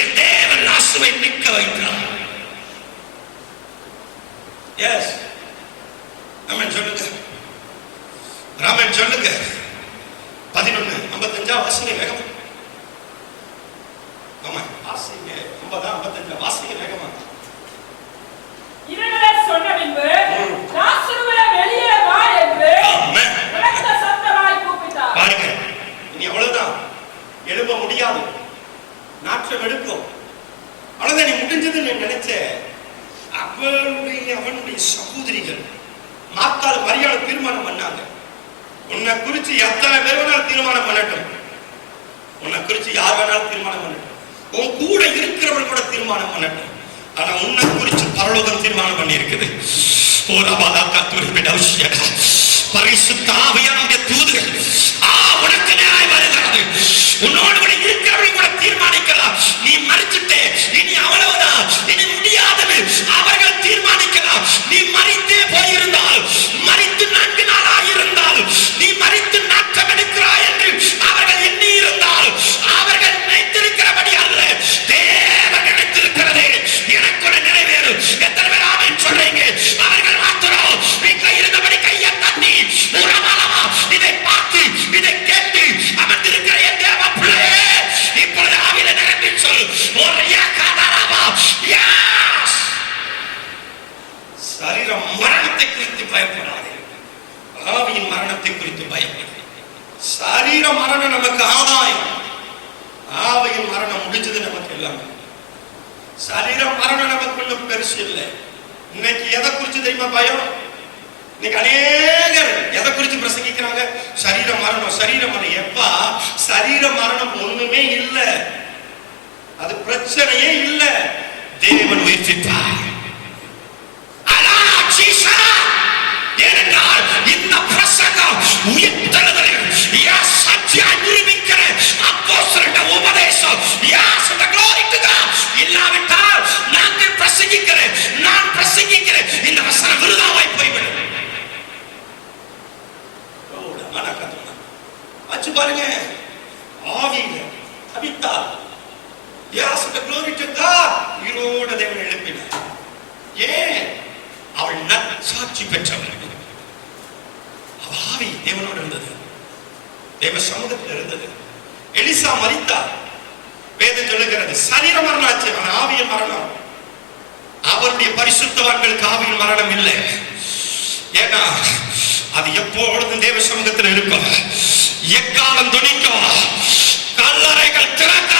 என் தேவன் லாசருவை நிற்க வைக்கிறார். எஸ், ஆமென் சொல்லுங்க, ஆமென் சொல்லுங்க. 11:55 வாசிங்க வேகமா. ஆமா வாசிங்க. 50-55 வாசிங்க வேகமா. இவர்களே சொன்ன பின்பு லாசருவே வெளியே வா என்று உரத்த சத்தமாய் கூப்பிட்டார். பாருங்க, இனி அவ்வளவுதான், எழுப்ப முடியாது, நாற்றம் எடுக்கும். அவ்வளவுதான், நீ முடிஞ்சது நீ நினைச்ச. அவனுடைய சகோதரிகள் மார்த்தாள் மரியாள் தீர்மானம் பண்ணாங்க, உன்னை குறிச்சு எத்தனை பேர் வேணாலும் தீர்மானம் பண்ணட்டும், உன்னை குறிச்சு யார் வேணாலும் தீர்மானம் பண்ணட்டும், உன் கூட இருக்கிறவர்கள் கூட தீர்மானம் பண்ணட்டும், ஆனா உன்னை குறிச்சு பரலோகம் தீர்மானம் பண்ணி இருக்குது. பரிசுத்த ஆவியானவருடைய தூதுகள் உனக்கு நேராய் வருகிறது. உன்னோடு கூட இருக்கிறவர்கள் கூட தீர்மானிக்கலாம், நீ மரிச்சுட்டே, இனி அவ்வளவுதான், இனி முடியாதது, அவர்கள் தீர்மானிக்கலாம். நீ மரித்தே போயிருந்தால், மரித்து 4 நாளாக இருந்தால், நீ மரித்து நாட்டம் எடுக்கிறாய் என்று அவர்கள் எண்ணி இருந்தால், அவர்கள் நினைத்திருக்கிறபடி அல்ல, தேவன் நினைத்திருக்கிறது எனக்குள்ள நிறைவேறும். எத்தனை பேர் ஆமென் சொல்றீங்க? அவர்கள் மாத்திரம் வீட்டில் இருந்தபடி கையை தட்டி உறவாளமா இதை பார்த்து இதை கேட்டு அமர்ந்திருக்கிற என் தேவ பிள்ளையே, இப்பொழுது ஆவியில நிரம்பி சொல், ஒரு ஏகாதாரமா. எஸ், சரீர மரணத்தை குறித்து பயப்படாதே, ஆவியின் மரணத்தை குறித்து பயப்படாதே. சரீர மரணம் நமக்கு ஆதாயம், ஆவியின் மரணம் முடிஞ்சது நமக்கு எல்லாமே. சரீர மரணம் நமக்கு ஒன்றும் பெருசு இல்லை. இன்னைக்கு எதை குறிச்சு தெரியுமா பயம்? இன்னைக்கு அநேகர் எதை குறிச்சு பிரசங்கிக்கிறாங்க? சரீர மரணம், சரீர மரணம். எப்பா சரீர மரணம் ஒண்ணுமே இல்லை, அது பிரச்சனையே இல்லை. தேவன் உயிர்ப்பித்தார். ஏனென்றால் இந்த பிரசங்கம் உயிர்த்தெழுதலில் சத்தியம் நிரூபிக்கிற அப்போஸ்தலருடைய உபதேசம். இல்லாவிட்டால் நாங்கள் பிரசங்கிக்க ஏன்? அவள் நற்சாட்சி பெற்றவள். அவள் ஆவி தேவனோடு இருந்தது, தேவ சமூகத்தில் இருந்தது. எலிசா மரித்தார். வேதம் சொல்லுகிறது சரீர மரணம் ஆச்சு, அவன் ஆவியின் மரணம். அவருடைய பரிசுத்தவான்களுக்கு ஆவியின் மரணம் இல்லை. ஏன்னா அது எப்பொழுதும் தேவ சமூகத்தில் இருக்கும். எக்காலம் துணிக்கும், கல்லறைகள் திறக்க,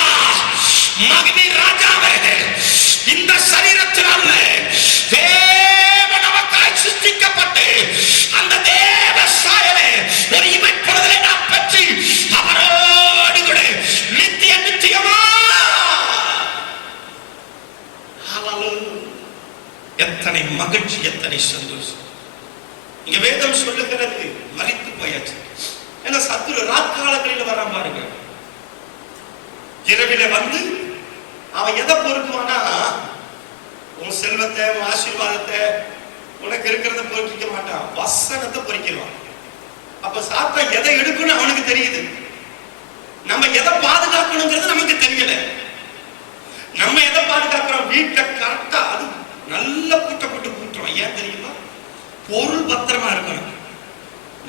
மகிமை ராஜாவே இந்த சரீரத்தினால தேவன் நமக்காய் சிருஷ்டிக்கப்பட்டு அந்த தேவ சாயலை ஒரு இமைப்பொழுதிலே நாம் பெற்று அவரோடு கூட நித்திய நித்தியமா. எத்தனை மகிழ்ச்சி, எத்தனை சந்தோஷம். இங்க வேதம் சொல்லுகிறது மரித்து போயாச்சு. ஏன்னா சத்துரு ராக்காலங்களில் வர பாருங்க. இரவில வந்து அவன் எதை பொறுக்குவானா, உன் செல்வத்தை, உன் ஆசீர்வாதத்தை, உனக்கு இருக்கிறத பொறுக்கிக்க மாட்டான், வசனத்தை பொறுக்கிடுவான். அப்ப சாத்தான் எதை எடுக்கணும் அவனுக்கு தெரியுது. நம்ம எதை பாதுகாக்கணுங்கிறது நமக்கு தெரியல. நம்ம எதை பாதுகாக்கிறோம்? வீட்டை கரெக்டா அது நல்ல கூட்ட போட்டு கூட்டுறோம். ஏன் தெரியுமா? பொருள் பத்திரமா இருக்கணும்,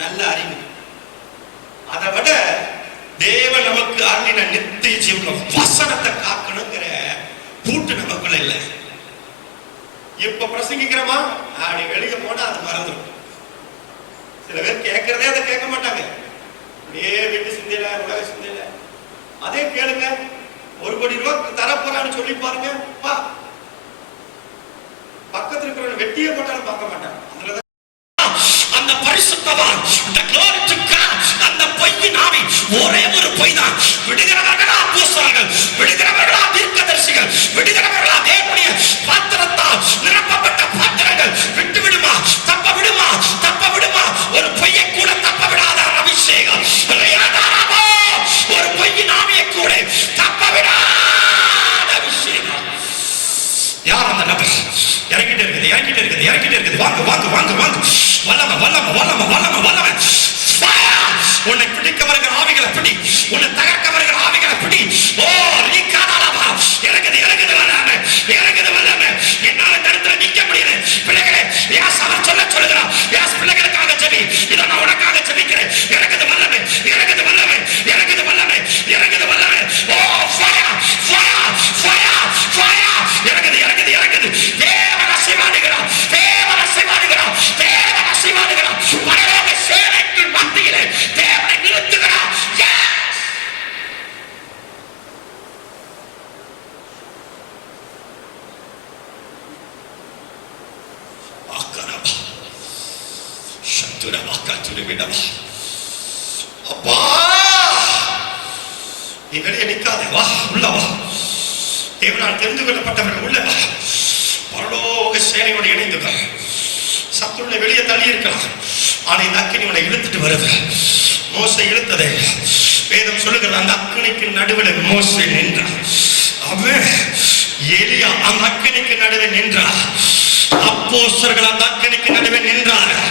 நல்ல அறிவு. அதை விட தேவன் நமக்கு அருளின நித்திய ஜீவன் வசனத்தை காக்கணுங்கிற கூட்டு நமக்குள்ள இல்லை. இப்ப பிரசங்கிக்கிறோமா, அப்படி வெளியே போனா அது மறந்துடும். சில பேர் கேட்கறதே அதை கேட்க மாட்டாங்க. அப்படியே வீட்டு சிந்தையில, உலக சிந்தையில அதே கேளுங்க. 1 கோடி ரூபாய் தரப்போறான்னு சொல்லி பாருங்க, பக்கத்துல இருக்கிற வெட்டியே போட்டாலும் பார்க்க மாட்டாங்க. அந்த பரிசுத்தவான், அந்த பொய்யின் ஆவி ஒரே ஒரு பொய் தான். விடுகிறவர்களா அப்போஸ்தலர்கள், விடுகிறவர்களா தீர்க்கதரிசிகள், விடுகிறவர்களா தேவனுடைய பாத்திரத்தால் நிரப்பப்பட்ட பாத்திரங்கள். விட்டு விடுமா, தப்ப விடுமா, தப்ப விடுமா. ஒரு பொய்யை கூட தப்ப விடாத அபிஷேகம். ஒரு பொய்யின் ஆவியை கூட தப்ப விடாத அபிஷேகம். யார் அந்த நபர்? இறங்கிட்டே இருக்குது, இறங்கிட்டே இருக்குது, இறங்கிட்டே இருக்குது. வாங்க வாங்க வாங்க வாங்க. வல்லம வல்லம வல்லம வல்லம வல்லம. உன்னை பிடிக்க வருகிற ஆவிகளை பிடி, உன்னை தகர்க்க வருகிற ஆவிகளை பிடி. ஓ ரீகானாலா, இறங்குது இறங்குது வல்லம, இறங்குது வல்லம. என்னால இந்த இடத்துல நிக்க முடியல. பிள்ளைகளே, யாஸ் அவர் சொல்லுகிறார், யாஸ் பிள்ளைகளுக்காக ஜெபி. இதை நான் உனக்காக ஜெபிக்கிறேன். இறங்குது வல்லம, இறங்குது வல்லம, இறங்குது வல்லம, இறங்குது வல்லம. ஓ ஃபயர் ஃபயர் ஃபயர் ஃபயர். இறங்குது இறங்குது இறங்குது. தேவன் அசைவாடுகிறார், தேவன் அசைவாடுகிறார், தேவன் அசைவாடுகிறார். பரலோக சேனைக்கு மத்தியிலே தேவனை நிறுத்துகிறார். அப்பா, நீ வெளியே நிக்காதே, வா உள்ள வா. தேவனால் தெரிந்து கொள்ளப்பட்டவர்கள் உள்ள வா. பரலோக சேனையோடு இணைந்து சத்துருவை வெளியே தள்ளி இருக்கலாம். ஆனா இந்த அக்கினி உன்னை இழுத்துட்டு வருது. மோசே இழுத்ததே வேதம் சொல்லுகிறது. அந்த அக்கினிக்கு நடுவில் மோசே நின்றார். அவன் எலியா அந்த அக்கினிக்கு நடுவே நின்றார். அப்போஸ்தலர்கள் அந்த அக்கினிக்கு நடுவே நின்றார்கள்.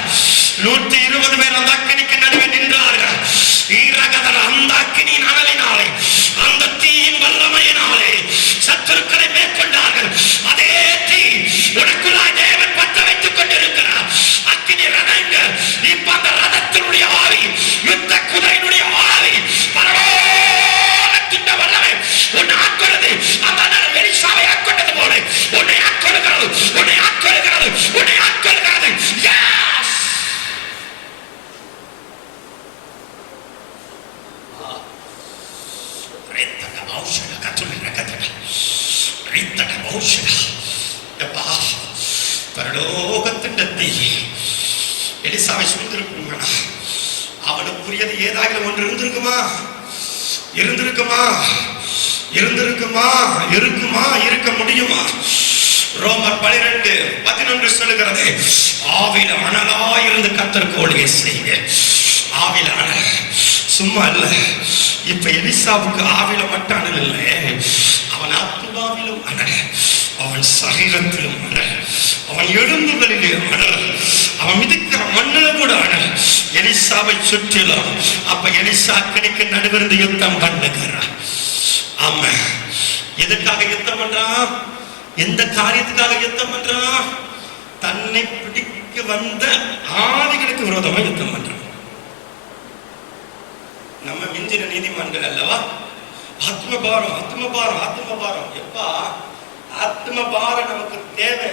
120 பேர் அந்த அக்கினிக்கு நடுவே நின்றார்கள். அந்த அக்கினியின் அனலினாலே, அந்த தீயின் வல்லமையினாலே சத்துருக்களை மேற்கொண்டார்கள். அதே தீ உனக்குள்ளாய் தேவன் பற்ற வைத்துக் கொண்டிருக்கிறார். அக்கினி ரதங்கள். இப்ப அந்த ரதத்தினுடைய ஆவி, யுத்த குதிரையினுடைய ஆவி, பரலோகத்தின் வல்லமை உன்னை ஆட்கொள்ளுது. அந்த எலிசாவை ஆட்கொண்டது போல உன்னை ஆட்கொள்ளுகிறது, உன்னை ஆட்கொள்ளுகிறது, உன்னை ஆட்கொள்ளுகிறது. பரலோகத்தின் தீ எலிசாவை சூழ்ந்திருக்குங்களா? அவனுக்குரியது ஏதாவது ஒன்று இருந்திருக்குமா? இருந்திருக்குமா? இருந்திருக்குமா? இருக்குமா? இருக்க முடியுமா? ரோமர் 12:11 சொல்லுகிறது, ஆவில அனலாயிருந்து கர்த்தருக்கு ஊழியம் செய்யுங்க. ஆவில அனல் சும்மா இல்ல. இப்ப எலிசாவுக்கு ஆவில மட்டும் அனல் இல்லை, அவன் ஆத்துமாவிலும் அனல், அவன் சரீரத்திலும் அனல், அவன் எலும்புகளிலே அனல், அவன் மிதிக்கிற மண்ணில கூட அனல். எலிசாவை சுற்றிலும். அப்ப எலிசா அக்கினிக்கு நடுவிருந்து யுத்தம் பண்ணுகிறான். ஆமா, எதுக்காக யுத்தம் பண்றான்? எந்த காரியத்துக்காக யுத்தம் பண்றான்? தன்னை பிடிக்க வந்த ஆவிகளுக்கு விரோதமா யுத்தம் பண்றான். நம்ம மிஞ்சின நீதிமான்கள் அல்லவா? ஆத்மபாரம் ஆத்மபாரம் ஆத்மபாரம். எப்பா ஆத்மபாரம் நமக்கு தேவை,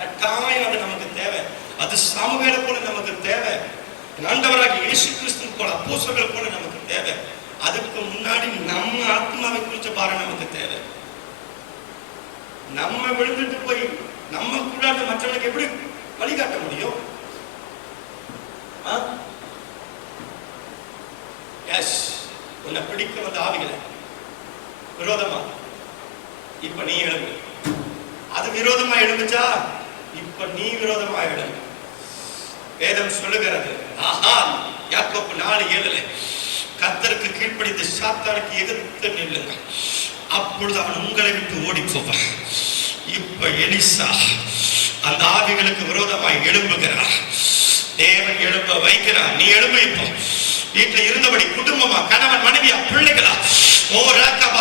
கட்டாயம் அது நமக்கு தேவை. அது சாமுவேலை போல நமக்கு தேவை, ஆண்டவராகிய இயேசு கிறிஸ்து போல அப்போஸ்தலர்கள் போல நமக்கு தேவை. அதுக்கு முன்னாடி நம்ம ஆத்மாவை குறிச்ச பாரம் நமக்கு தேவை. நம்ம விழுந்துட்டு போய் நம்ம கூட மற்றவனுக்கு எப்படி வழிகாட்ட முடியும்? உன்னை பிடிக்க வந்த ஆவிகளை விரோதமா இப்ப நீ எழும்பு. அது விரோதமா எழுந்துச்சா, இப்ப நீ விரோதமா எழும்பு. வேதம் சொல்லுகிறது, ஆஹா, யாக்கோப்பு 4:7 கர்த்தருக்கு கீழ்ப்படிந்து சாத்தானுக்கு எதிர்த்து நில்லுங்கள், அப்பொழுது அவன் உங்களை விட்டு ஓடி போவான். இப்ப எலிசா அந்த ஆவிகளுக்கு விரோதமாய் எழும்புகிறார். தேவன் எழும்ப வைக்கிறார். நீ எழும்பு. இப்போ வீட்டுல இருந்தபடி குடும்பமா, கணவன் மனைவியா, பிள்ளைகளா,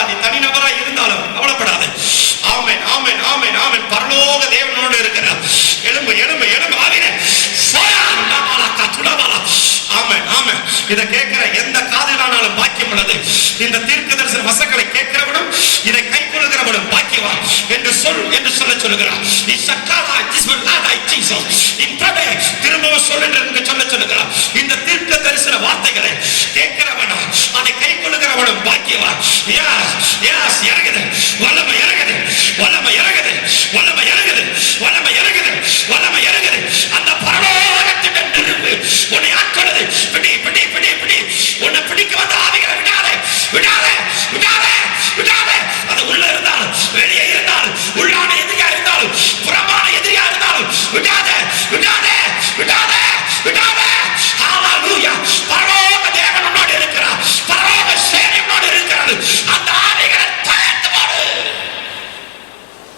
நீ தனிநபரா இருந்தாலும் கவலைப்படாத. ஆமென் ஆமென் ஆமென் ஆமென். பரலோக தேவனோடு இருக்கிறார். எழும்பு எழும்பு எழும்பு. ஆமென் ஆமென். இதை கேட்கிற எந்த காதிலானாலும் பாக்கியம் உள்ளது. இந்த தீர்க்கதரிசன வசனங்களை கேட்கிறவனும் இதை கைக்கொள்கிறவனும் பாக்கியவான் என்று சொல்லுகிறார். திரும்பவும் சொல்லுகிறார். இந்த தீர்க்க தரிசன வார்த்தைகளை கேட்கிறவனும் அதை கைக்கொள்கிறவனும் பாக்கியவான். இறங்குது வல்லமை